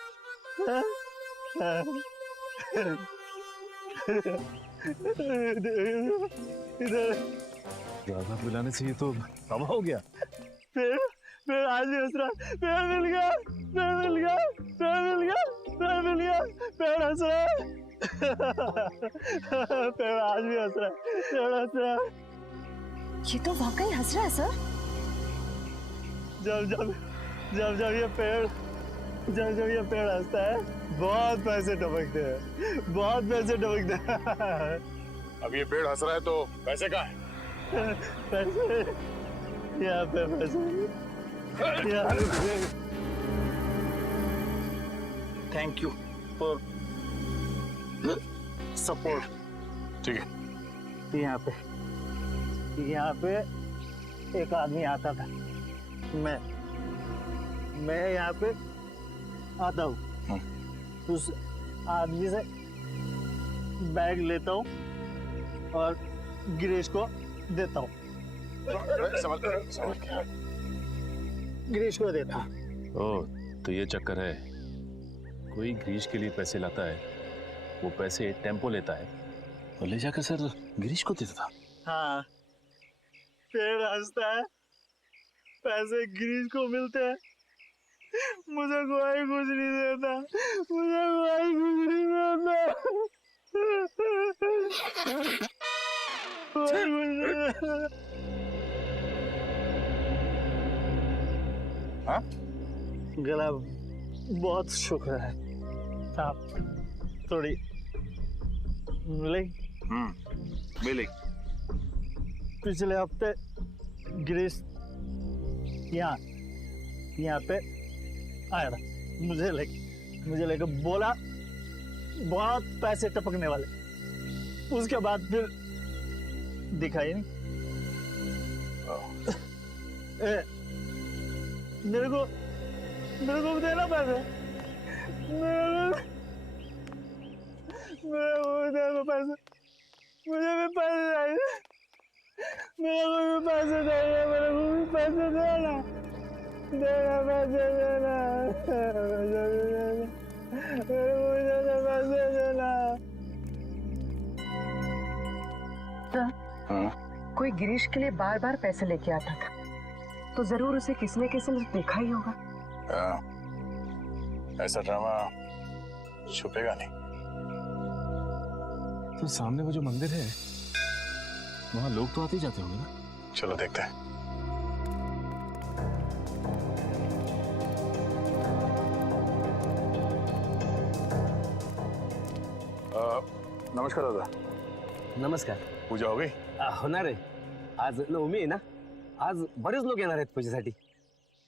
ज्यादा पिलाने से ये तो हवा हो गया। पेड़ आज भी हंस रहा। पेड़ मिल गया, पेड़ मिल गया, पेड़ मिल गया, पेड़ मिल गया, पेड़ हंस रहा है। पेड़ आज भी हंस रहा है, पेड़ हंस रहा है। ये तो वाकई हंस रहा है सर। जब ये पेड़ हंसता है, बहुत पैसे टपकते हैं, बहुत पैसे टपकते हैं। अब ये पेड़ हंस रहा है तो पैसे कहाँ हैं? पैसे यहाँ पे, पैसे यहाँ पे। Thank you for support. ठीक है। यहाँ पे एक आदमी आता था। मैं यहाँ पे आता हूँ, उस आदमी से बैग लेता हूँ और गिरीश को देता हूँ। गिरीश को देता हूँ। ओह, तो ये चक्कर है। कोई गिरीश के लिए पैसे लाता है, वो पैसे टेम्पो लेता है और ले जाकर सर गिरीश को देता था। हाँ, पेड़ हंसता है, पैसे गिरीश को मिलते हैं, मुझे कोई कुछ नहीं देता, मुझे कोई कुछ नहीं देता। हाँ? गला बहुत शुक्र है आप थोड़ी मिलेगी। पिछले हफ्ते गिरीश यहाँ पे आया था, मुझे लेकर बोला बहुत पैसे टपकने वाले, उसके बाद फिर दिखाई नहीं। मेरे को भी देना पैसे, मेरे को भी देना पैसे, मुझे भी पैसे चाहिए, मेरे को भी पैसे चाहिए, मेरे को भी पैसे देना, पैसे देना, मेरे को भी पैसे देना। कोई गिरीश के लिए बार बार पैसे लेके आता था, तो जरूर उसे किसी न किसी ने देखा ही होगा। ऐसा ड्रामा छुपेगा नहीं। तो सामने वो जो मंदिर है, वहाँ लोग तो आते ही जाते होंगे ना? चलो देखते हैं। नमस्कार दादा। नमस्कार। पूजा हो गई? होणार आहे, आज नवमी आहे ना, आज बरेच लोक येणार आहेत पूजेसाठी।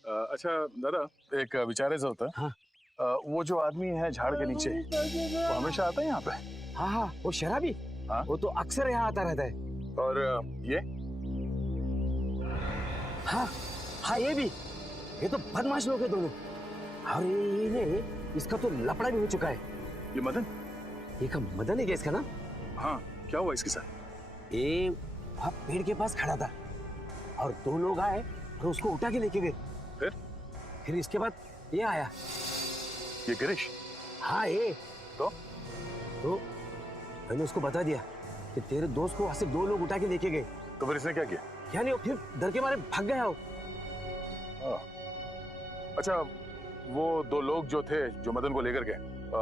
अच्छा दादा, एक विचारायचं होतं। हाँ। वो जो आदमी है झाड़ के नीचे, वो हमेशा आता है यहाँ पे? हाँ हाँ, वो शराबी। हाँ? वो तो अक्सर यहाँ आता रहता है। और ये? हाँ हाँ, ये तो बदमाश लोग है दोनों। अरे इसका तो लफड़ा भी हो चुका है। ये मदन? ये का मदन है क्या इसका नाम? हाँ, क्या हुआ इसके साथ? ये वहाँ पेड़ के पास खड़ा था और दो लोग आए और उसको उठा के लेके गए। फिर इसके बाद ये आया। ये गिरीश? हाँ ये। तो मैंने उसको बता दिया कि तेरे दोस्त को वहां से दो लोग उठा के लेके गए। तो फिर इसने क्या किया? क्या नहीं, फिर डर के मारे भाग गया वो। अच्छा, वो दो लोग जो थे जो मदन को लेकर गए,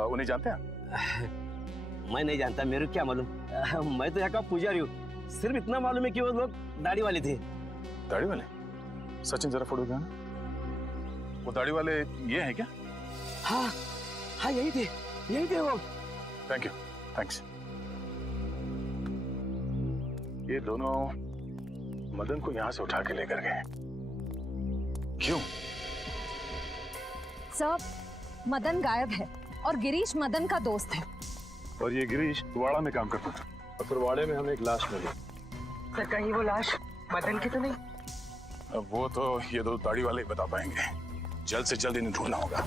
उन्हें जानते हैं? मैं नहीं जानता, मेरे को क्या मालूम। मैं तो यहाँ का पुजारी हूँ, सिर्फ इतना मालूम है कि वो लोग दाढ़ी वाले थे। दाढ़ी वाले? सचिन जरा फोटो दिखाना। वो दाढ़ी वाले ये हैं क्या? हाँ हाँ, यही थे वो। Thank you, thanks. ये दोनों मदन को यहाँ से उठा के लेकर गए, क्यों? सब मदन गायब है और गिरीश मदन का दोस्त है। और ये गिरीश वाड़ा में काम करता था, और फिर वाड़े में हमें एक लाश मिली। तो कहीं वो लाश मदन की तो नहीं? अब वो तो ये दो दाढ़ी वाले ही बता पाएंगे। जल्द से जल्द इन्हें ढूंढना होगा।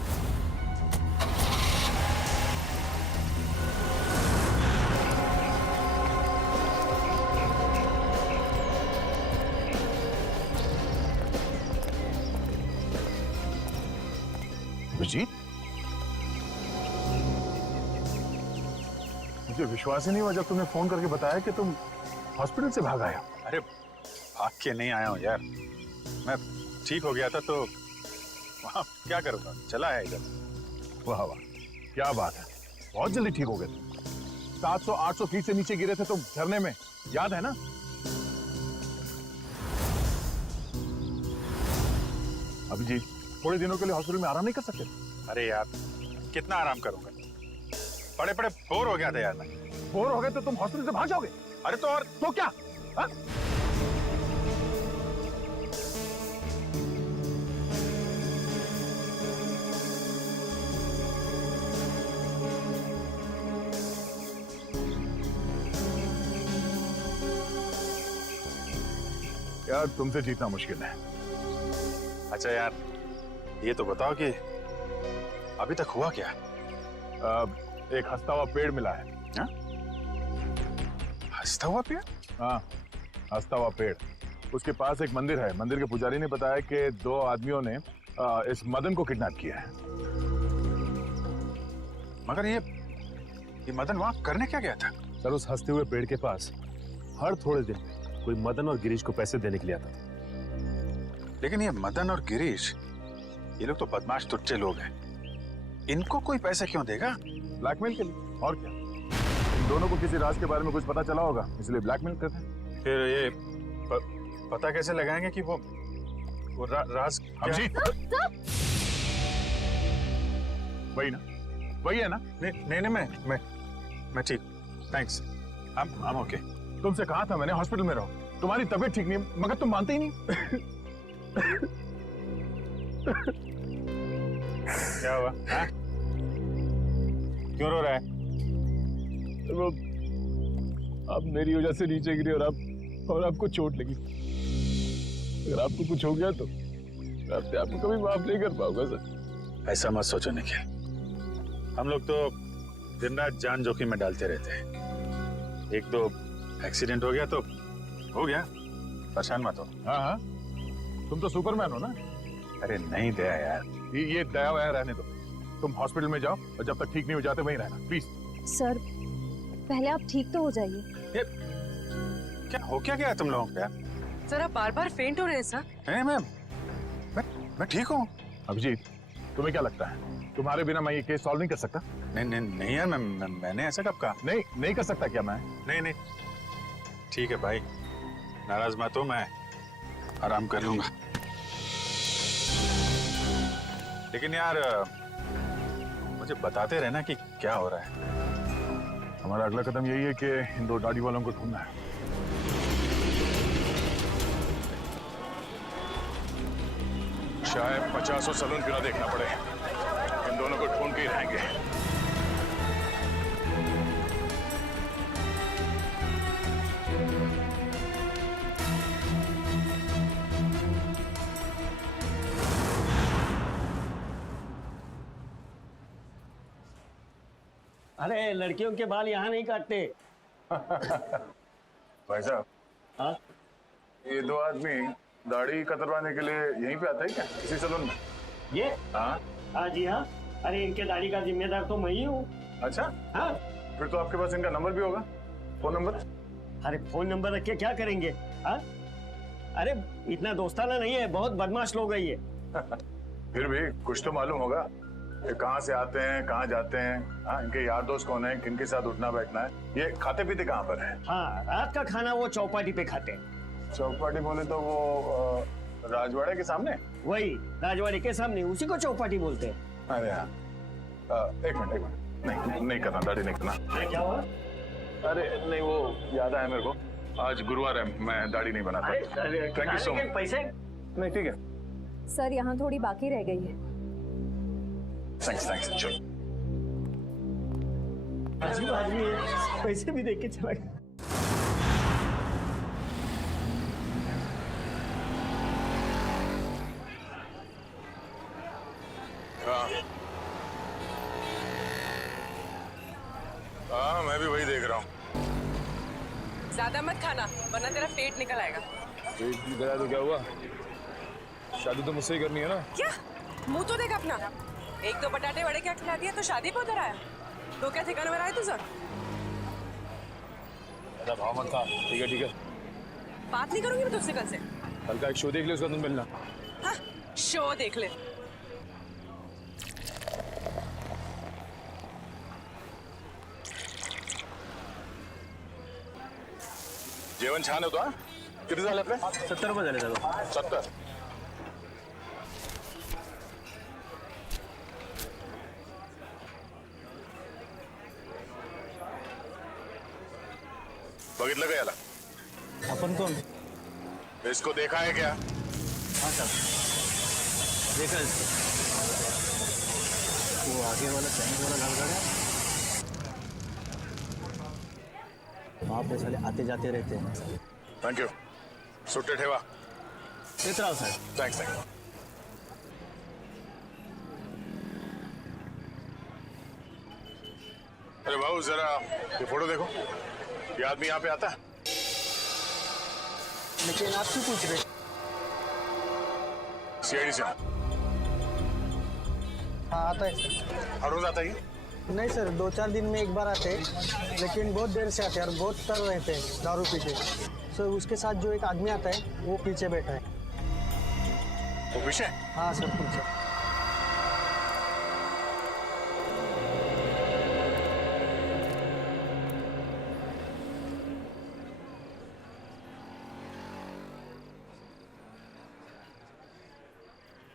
अभिजीत, मुझे विश्वास ही नहीं हुआ जब तुमने फोन करके बताया कि तुम हॉस्पिटल से भाग आए हो। अरे भाग के नहीं आया हूँ यार, मैं ठीक हो गया था तो वहाँ क्या करूँगा, चला आया इधर। वाह वाह, क्या बात है, बहुत जल्दी ठीक हो गए तुम। 700-800 फीट से नीचे गिरे थे तुम झरने में, याद है ना? अभिजीत, थोड़े दिनों के लिए हॉस्पिटल में आराम नहीं कर सकते? अरे यार कितना आराम करूंगा, बड़े बड़े बोर हो गया था यार मैं। बोर हो गए तो तुम हॉस्पिटल से भाग जाओगे? अरे तो और तो क्या? हा? यार तुमसे जीतना मुश्किल है। अच्छा यार ये तो बताओ कि अभी तक हुआ क्या? एक हंसता हुआ पेड़ मिला है। हा? हंसता हुआ पेड़? हाँ, हंसता हुआ पेड़। उसके पास एक मंदिर है। मंदिर के पुजारी ने बताया कि 2 आदमियों ने इस मदन को किडनैप किया है। मगर ये मदन वहां करने क्या गया था? सर उस हंसते हुए पेड़ के पास हर थोड़े दिन में कोई मदन और गिरीश को पैसे देने के लिए आता था। लेकिन ये मदन और गिरीश, ये लोग तो बदमाश तुच्चे लोग हैं। इनको कोई पैसे क्यों देगा? ब्लैकमेल के लिए, और क्या। इन दोनों को किसी राज के बारे में कुछ पता चला होगा, इसलिए ब्लैकमेल करते हैं। फिर ये पता कैसे लगाएंगे कि वो राज अभिजीत, वही ना, वही है ना? नहीं, मैं ठीक, थैंक्स, I'm okay। तुमसे कहा था मैंने हॉस्पिटल में रहो, तुम्हारी तबीयत ठीक नहीं है, मगर तुम मानते ही नहीं। क्या हुआ? हाँ? क्यों रो रहा है? वो आप मेरी वजह से नीचे गिरे और आपको चोट लगी। अगर आपको कुछ हो गया तो मैं अपने आप को कभी माफ नहीं कर पाऊंगा सर। ऐसा मत सोचो निखिल, हम लोग तो दिन रात जान जोखिम में डालते रहते हैं। एक दो एक्सीडेंट हो गया तो हो गया, परेशान मत हो। हाँ, तुम तो सुपरमैन हो ना। अरे नहीं दया यार, ये दया वया रहने दो, तुम हॉस्पिटल में जाओ और जब तक ठीक नहीं हो जाते वहीं रहना प्लीज। सर पहले आप ठीक तो हो जाइए। क्या हो क्या गया तुम लोगों को यार? सर आप बार बार फेंट हो रहे हैं सर। नहीं मैं ठीक हूँ। अभिजीत, तुम्हें क्या लगता है तुम्हारे बिना मैं ये केस सॉल्व नहीं कर सकता? नहीं यार, मैंने ऐसा कब कहा? नहीं कर सकता क्या मैं? नहीं ठीक है भाई, नाराज मत हो, मैं आराम कर लूंगा। लेकिन यार मुझे बताते रहना कि क्या हो रहा है। हमारा अगला कदम यही है कि इन दो दाढ़ी वालों को ढूंढना है। शायद 50 सलून क्यों ना देखना पड़े, इन दोनों को ढूंढ के ही रहेंगे। अरे लड़कियों के बाल यहाँ नहीं काटते। भाई साहब, हाँ? ये दो आदमी दाढ़ी कतरवाने के लिए यहीं पे आता है क्या, इसी सलून में? ये? हाँ जी हाँ। अरे इनके दाढ़ी का जिम्मेदार तो मैं ही हूँ। अच्छा, हाँ। फिर तो आपके पास इनका नंबर भी होगा, फोन नंबर? अरे फोन नंबर रख के क्या करेंगे? हाँ? अरे इतना दोस्ताना नहीं है, बहुत बदमाश लोग है ये। फिर भी कुछ तो मालूम होगा, ये कहाँ से आते हैं, कहाँ जाते हैं, हाँ, इनके यार दोस्त कौन है, किनके साथ उठना बैठना है, ये खाते पीते कहाँ पर है? हाँ, रात का खाना वो चौपाटी पे खाते हैं। चौपाटी बोले तो वो राजवाड़े के सामने? वही राजवाड़े के सामने, उसी को चौपाटी बोलते हैं। अरे हाँ, एक मिनट, नहीं करना, दाढ़ी नहीं करना। क्या हुआ? अरे नहीं, वो याद आया मेरे को, आज गुरुवार है, मैं दाढ़ी नहीं बनाता। Thank you so much. पैसे? नहीं ठीक है सर, यहाँ थोड़ी बाकी रह गई है। थैंक्स, चलो। अजीब आदमी है, पैसे भी देके चला गया। हाँ, मैं भी वही देख रहा हूँ। ज्यादा मत खाना वरना तेरा पेट निकल आएगा। पेट निकल आया तो क्या हुआ? शादी तो मुझसे ही करनी है ना। क्या मुंह तो देख अपना, एक दो बटाटे वड़े क्या खिला दिया तो शादी पे उधर आया? तो क्या ठिकाने में रहा है तुझे? भाव मत खा। ठीक है बात नहीं करूंगी मैं तुझसे कल से। कल का एक शो देख ले, उसका तुम मिलना। हाँ, शो देख ले। जेवण छान होतो। किती झाले आपले? 70 रुपये झाले दादा। 70? बघितलं का याला? अपन कौन? इसको देखा है क्या? हाँ सर, देखा इसको। वो आगे वाला चाइनीज वाला गाड़िया, वहाँ पे साले आते जाते रहते हैं। Thank you. सुट्टे ठेवा। देख रहा हूँ सर। थैंक्स। अरे बाबू, जरा ये फोटो देखो, ये आदमी यहाँ पे आता है? लेकिन आप क्यों पूछ रहे? सीआईडी से। हाँ, आता है सर। हर रोज आता है? नहीं सर, 2-4 दिन में एक बार आते हैं, लेकिन बहुत देर से आते हैं और बहुत तर रहते हैं दारू पी के। सर उसके साथ जो एक आदमी आता है वो पीछे बैठा है। वो पीछे? हाँ सर, पीछे।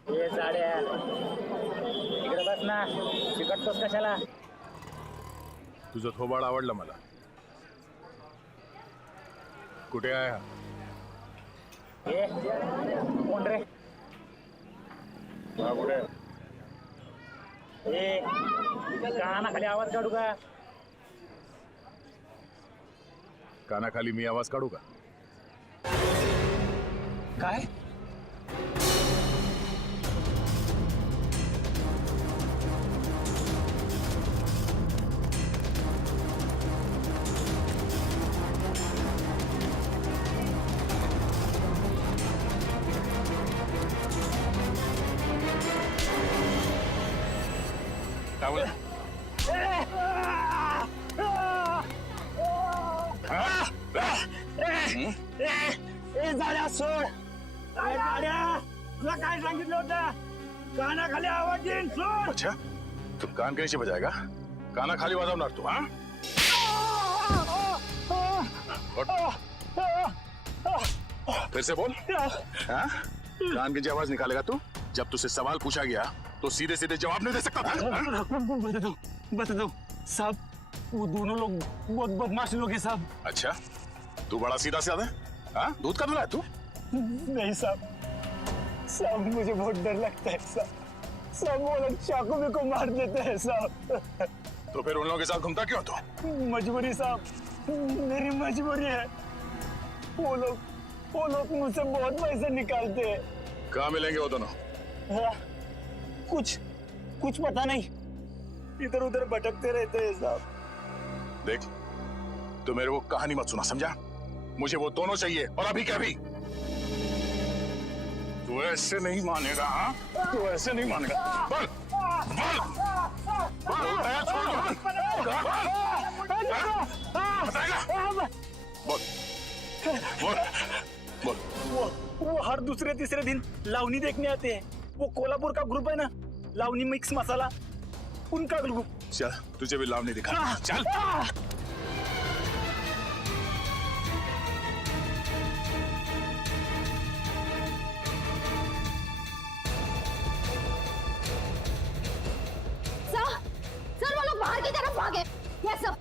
ये साड्या इकडे बस ना, चिकटतोस कशाला? तुझं थोबाड आवडलं मला. कुठे आहे हा? ये कोण रे? हा कुठे? ए कानाखाली आवाज काढू का? कानाखाली मी आवाज काढू का? काय? काय बोला? ए झाड्या सोड. ए झाड्या, तुला काय सांगितलं होतं? कानाखाली आवाज येईल, सोड. अच्छा, तू कान के नीचे बजाएगा? काना खाली वाजवणार तू? हाँ? फिर से बोल. हाँ? कान की आवाज निकालेगा तू? जब तुझसे सवाल पूछा गया तो सीधे सीधे जवाब नहीं दे सकता था? बता दो साहब, वो दोनों लोग बहुत बदमाश लोग हैं साहब. अच्छा, तू बड़ा सीधा साधा है? हाँ? दूध का दूल्हा है तू? नहीं साहब, साहब मुझे बहुत डर लगता है साहब. सब वो लोग चाकू में को मार देते हैं साहब. तो फिर उन लोगों के साथ घूमता क्यों तू? मजबूरी साहब, मेरी मजबूरी है. वो लोग मुझसे बहुत पैसे निकालते हैं. कहाँ मिलेंगे वो दोनों? हाँ, कुछ पता नहीं, इधर उधर भटकते रहते हैं साहब. देख, तू मेरे को कहानी मत सुना, समझा? मुझे वो दोनों चाहिए और अभी क्या भी. तू ऐसे नहीं मानेगा. हाँ, तू ऐसे नहीं मानेगा. बोल बोल बोल, छोड़ बोल. वो हर दूसरे तीसरे दिन लावनी देखने आते हैं. वो कोल्हापुर का ग्रुप है ना, लावनी मिक्स मसाला, उनका ग्रुप. चल, तुझे भी लावनी दिखा. चल. सर वो लोग बाहर की तरफ भागे. Yes sir.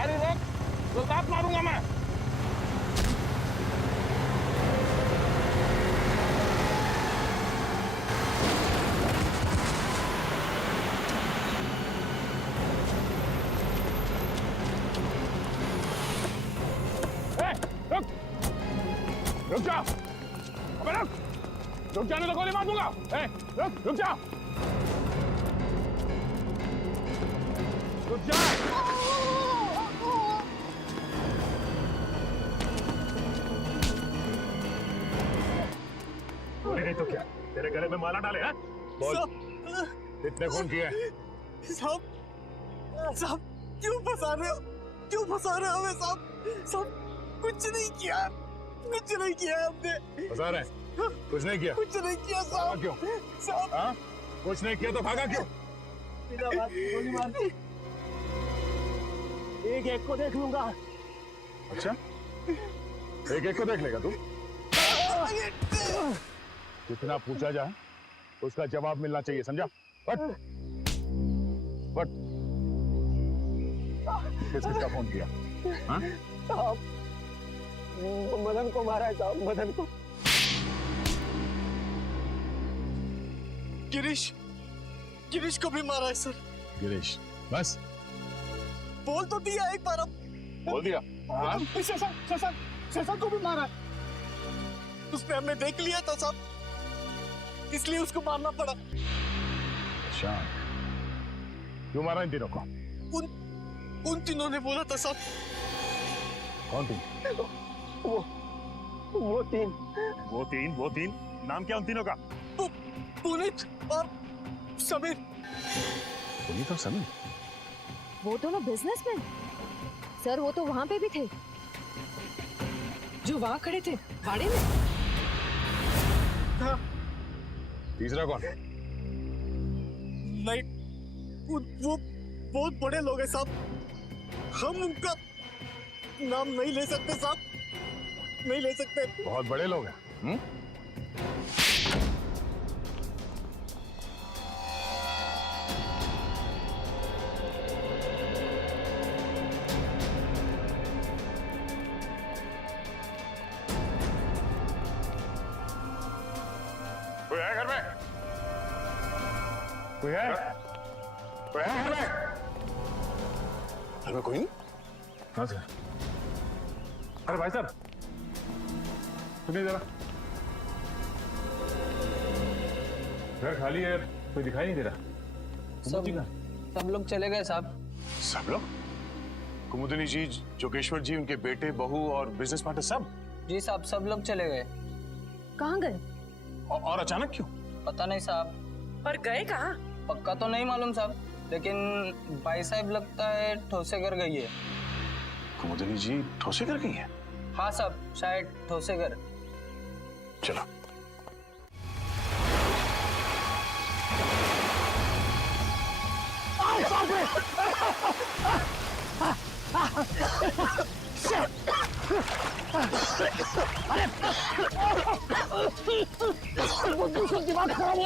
गाड़ी रोक तो काट मारूंगा मैं। रुक जा, अबे रुक जाने तो गोली मार दूंगा। रुक जा, रुक जा। गोली नहीं तो क्या तेरे गले में माला डाले हैं? बोल कितने खून किए? साहब क्यों फंसा रहे हो? क्यों फंसा रहे हो हमें साहब? साहब कुछ नहीं किया, कुछ नहीं किया हमने। फंसा रहे? कुछ नहीं किया? कुछ नहीं किया साहब। क्यों? साहब हाँ? कुछ नहीं किया तो भागा क्यों? बिना बात गोली मार दी। एक को देख लूंगा। अच्छा, एक को देख लेगा तू? जितना पूछा जाए उसका जवाब मिलना चाहिए, समझा? बट किसका फोन किया? हाँ? साहब मदन को मारा है साहब, मदन को। गिरीश को भी मारा है सर। गिरीश बस बोल तो दिया एक बार, अब बोल दिया। हाँ? शशांक को भी मारा है। उसने हमें देख लिया था साहब, इसलिए उसको मारना पड़ा। अच्छा, क्यों मारा इन तीनों को? उन तीनों ने बोला था साहब। कौन तीन? वो तीन नाम क्या उन तीनों का? पुनीत और समीर। पुनीत और समीर? वो दोनों बिजनेसमैन? सर वो तो वहां पे भी थे जो वहां खड़े थे भाड़े में। हाँ। तीसरा कौन? नहीं, वो बहुत बड़े लोग हैं साहब, हम उनका नाम नहीं ले सकते साहब, नहीं ले सकते। बहुत बड़े लोग हैं। कोई है घर में? कोई है? कोई है घर में? घर में कोई नहीं? हाँ सर। अरे भाई साहब सुनिए जरा, घर खाली है, कोई दिखाई नहीं दे रहा। सब लोग चले गए साहब। सब लोग? कुमुदिनी जी, जोगेश्वर जी, उनके बेटे, बहू और बिजनेस पार्टनर सब? जी साहब, सब लोग चले गए। कहाँ गए? और अचानक क्यों? पता नहीं साहब। पर गए कहाँ? पक्का तो नहीं मालूम साहब, लेकिन भाई साहब लगता है ठोसेगर गई है। कुमुदिनी जी ठोसेगर गई है? हाँ साहब, शायद ठोसेगर। चलो। दिमाग खराब हो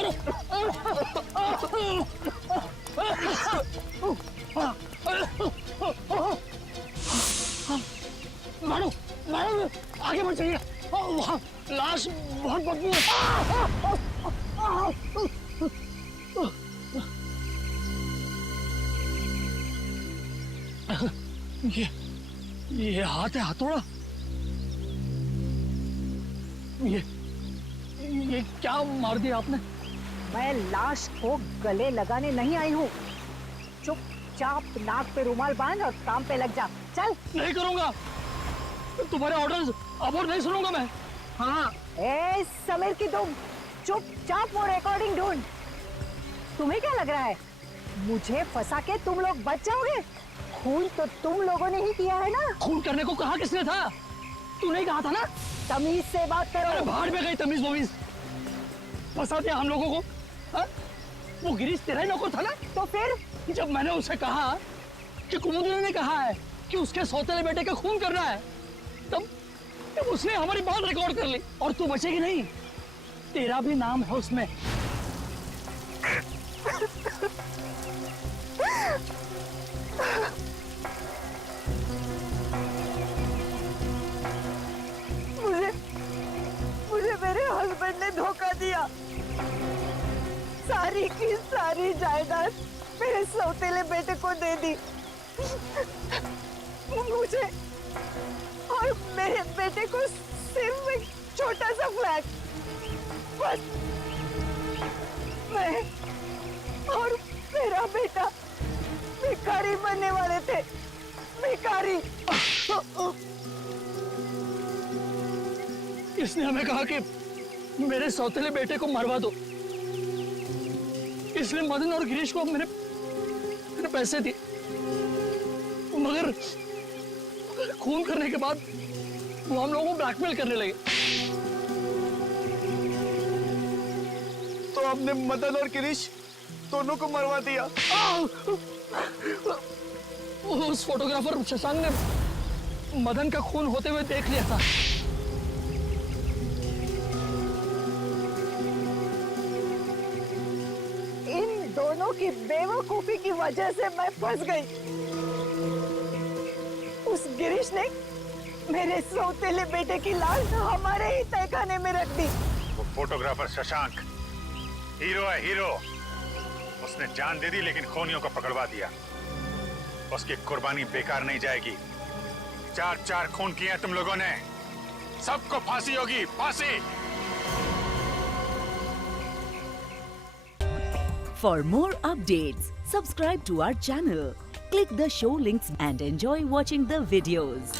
मारो मारो, आगे बढ़ जाइए, वहाँ लाश बहुत बदबू है। ये हाथ है हथौड़ा। ये क्या मार दिया आपने? मैं लाश को गले लगाने नहीं आई हूँ। चुपचाप नाक पे रुमाल बांध और काम पे लग जा। चल। नहीं करूँगा, तुम्हारे ऑर्डर्स अब और नहीं सुनूंगा मैं। हाँ, ए समीर की तुम चुपचाप वो रिकॉर्डिंग ढूंढ। तुम्हें क्या लग रहा है मुझे फंसा के तुम लोग बच जाओगे? खून तो तुम लोगों ने ही किया है ना। खून करने को कहा किसने था? तूने कहा था ना। तमीज से बात करो। अरे भाड़ में गई तमीज वमीज, फंसा दिया हम लोगों को। हा? वो गिरीश तेरा ही नौकर था ना। तो फिर जब मैंने उसे कहा कि कुमुदिनी ने कहा है कि उसके सौतेले बेटे का खून करना है, तब उसने हमारी बात रिकॉर्ड कर ली। और तू बचेगी नहीं, तेरा भी नाम है उसमें। सारी की सारी जायदाद मेरे सौतेले बेटे को दे दी। मुझे और मेरे बेटे को सिर्फ एक छोटा सा फ्लैट, बस। मैं और मेरा बेटा भिखारी बनने वाले थे, भिखारी। इसने हमें कहा कि मेरे सौतेले बेटे को मरवा दो, इसलिए मदन और गिरीश को मैंने पैसे दिए, मगर खून करने के बाद वो हम लोगों को ब्लैकमेल करने लगे। तो आपने मदन और गिरीश दोनों को मरवा दिया। उस फोटोग्राफर शशांक ने मदन का खून होते हुए देख लिया था। इन दोनों की बेवकूफी की वजह से मैं फंस गई। उस गिरीश ने मेरे सौतेले बेटे की लाश हमारे ही तहखाने में रख दी। वो फोटोग्राफर शशांक हीरो है, हीरो। उसने जान दे दी लेकिन खूनियों को पकड़वा दिया। उसकी कुर्बानी बेकार नहीं जाएगी। 4 खून किए हैं तुम लोगों ने, सबको फांसी होगी, फांसी। For more updates, subscribe to our channel, click the show links and enjoy watching the videos.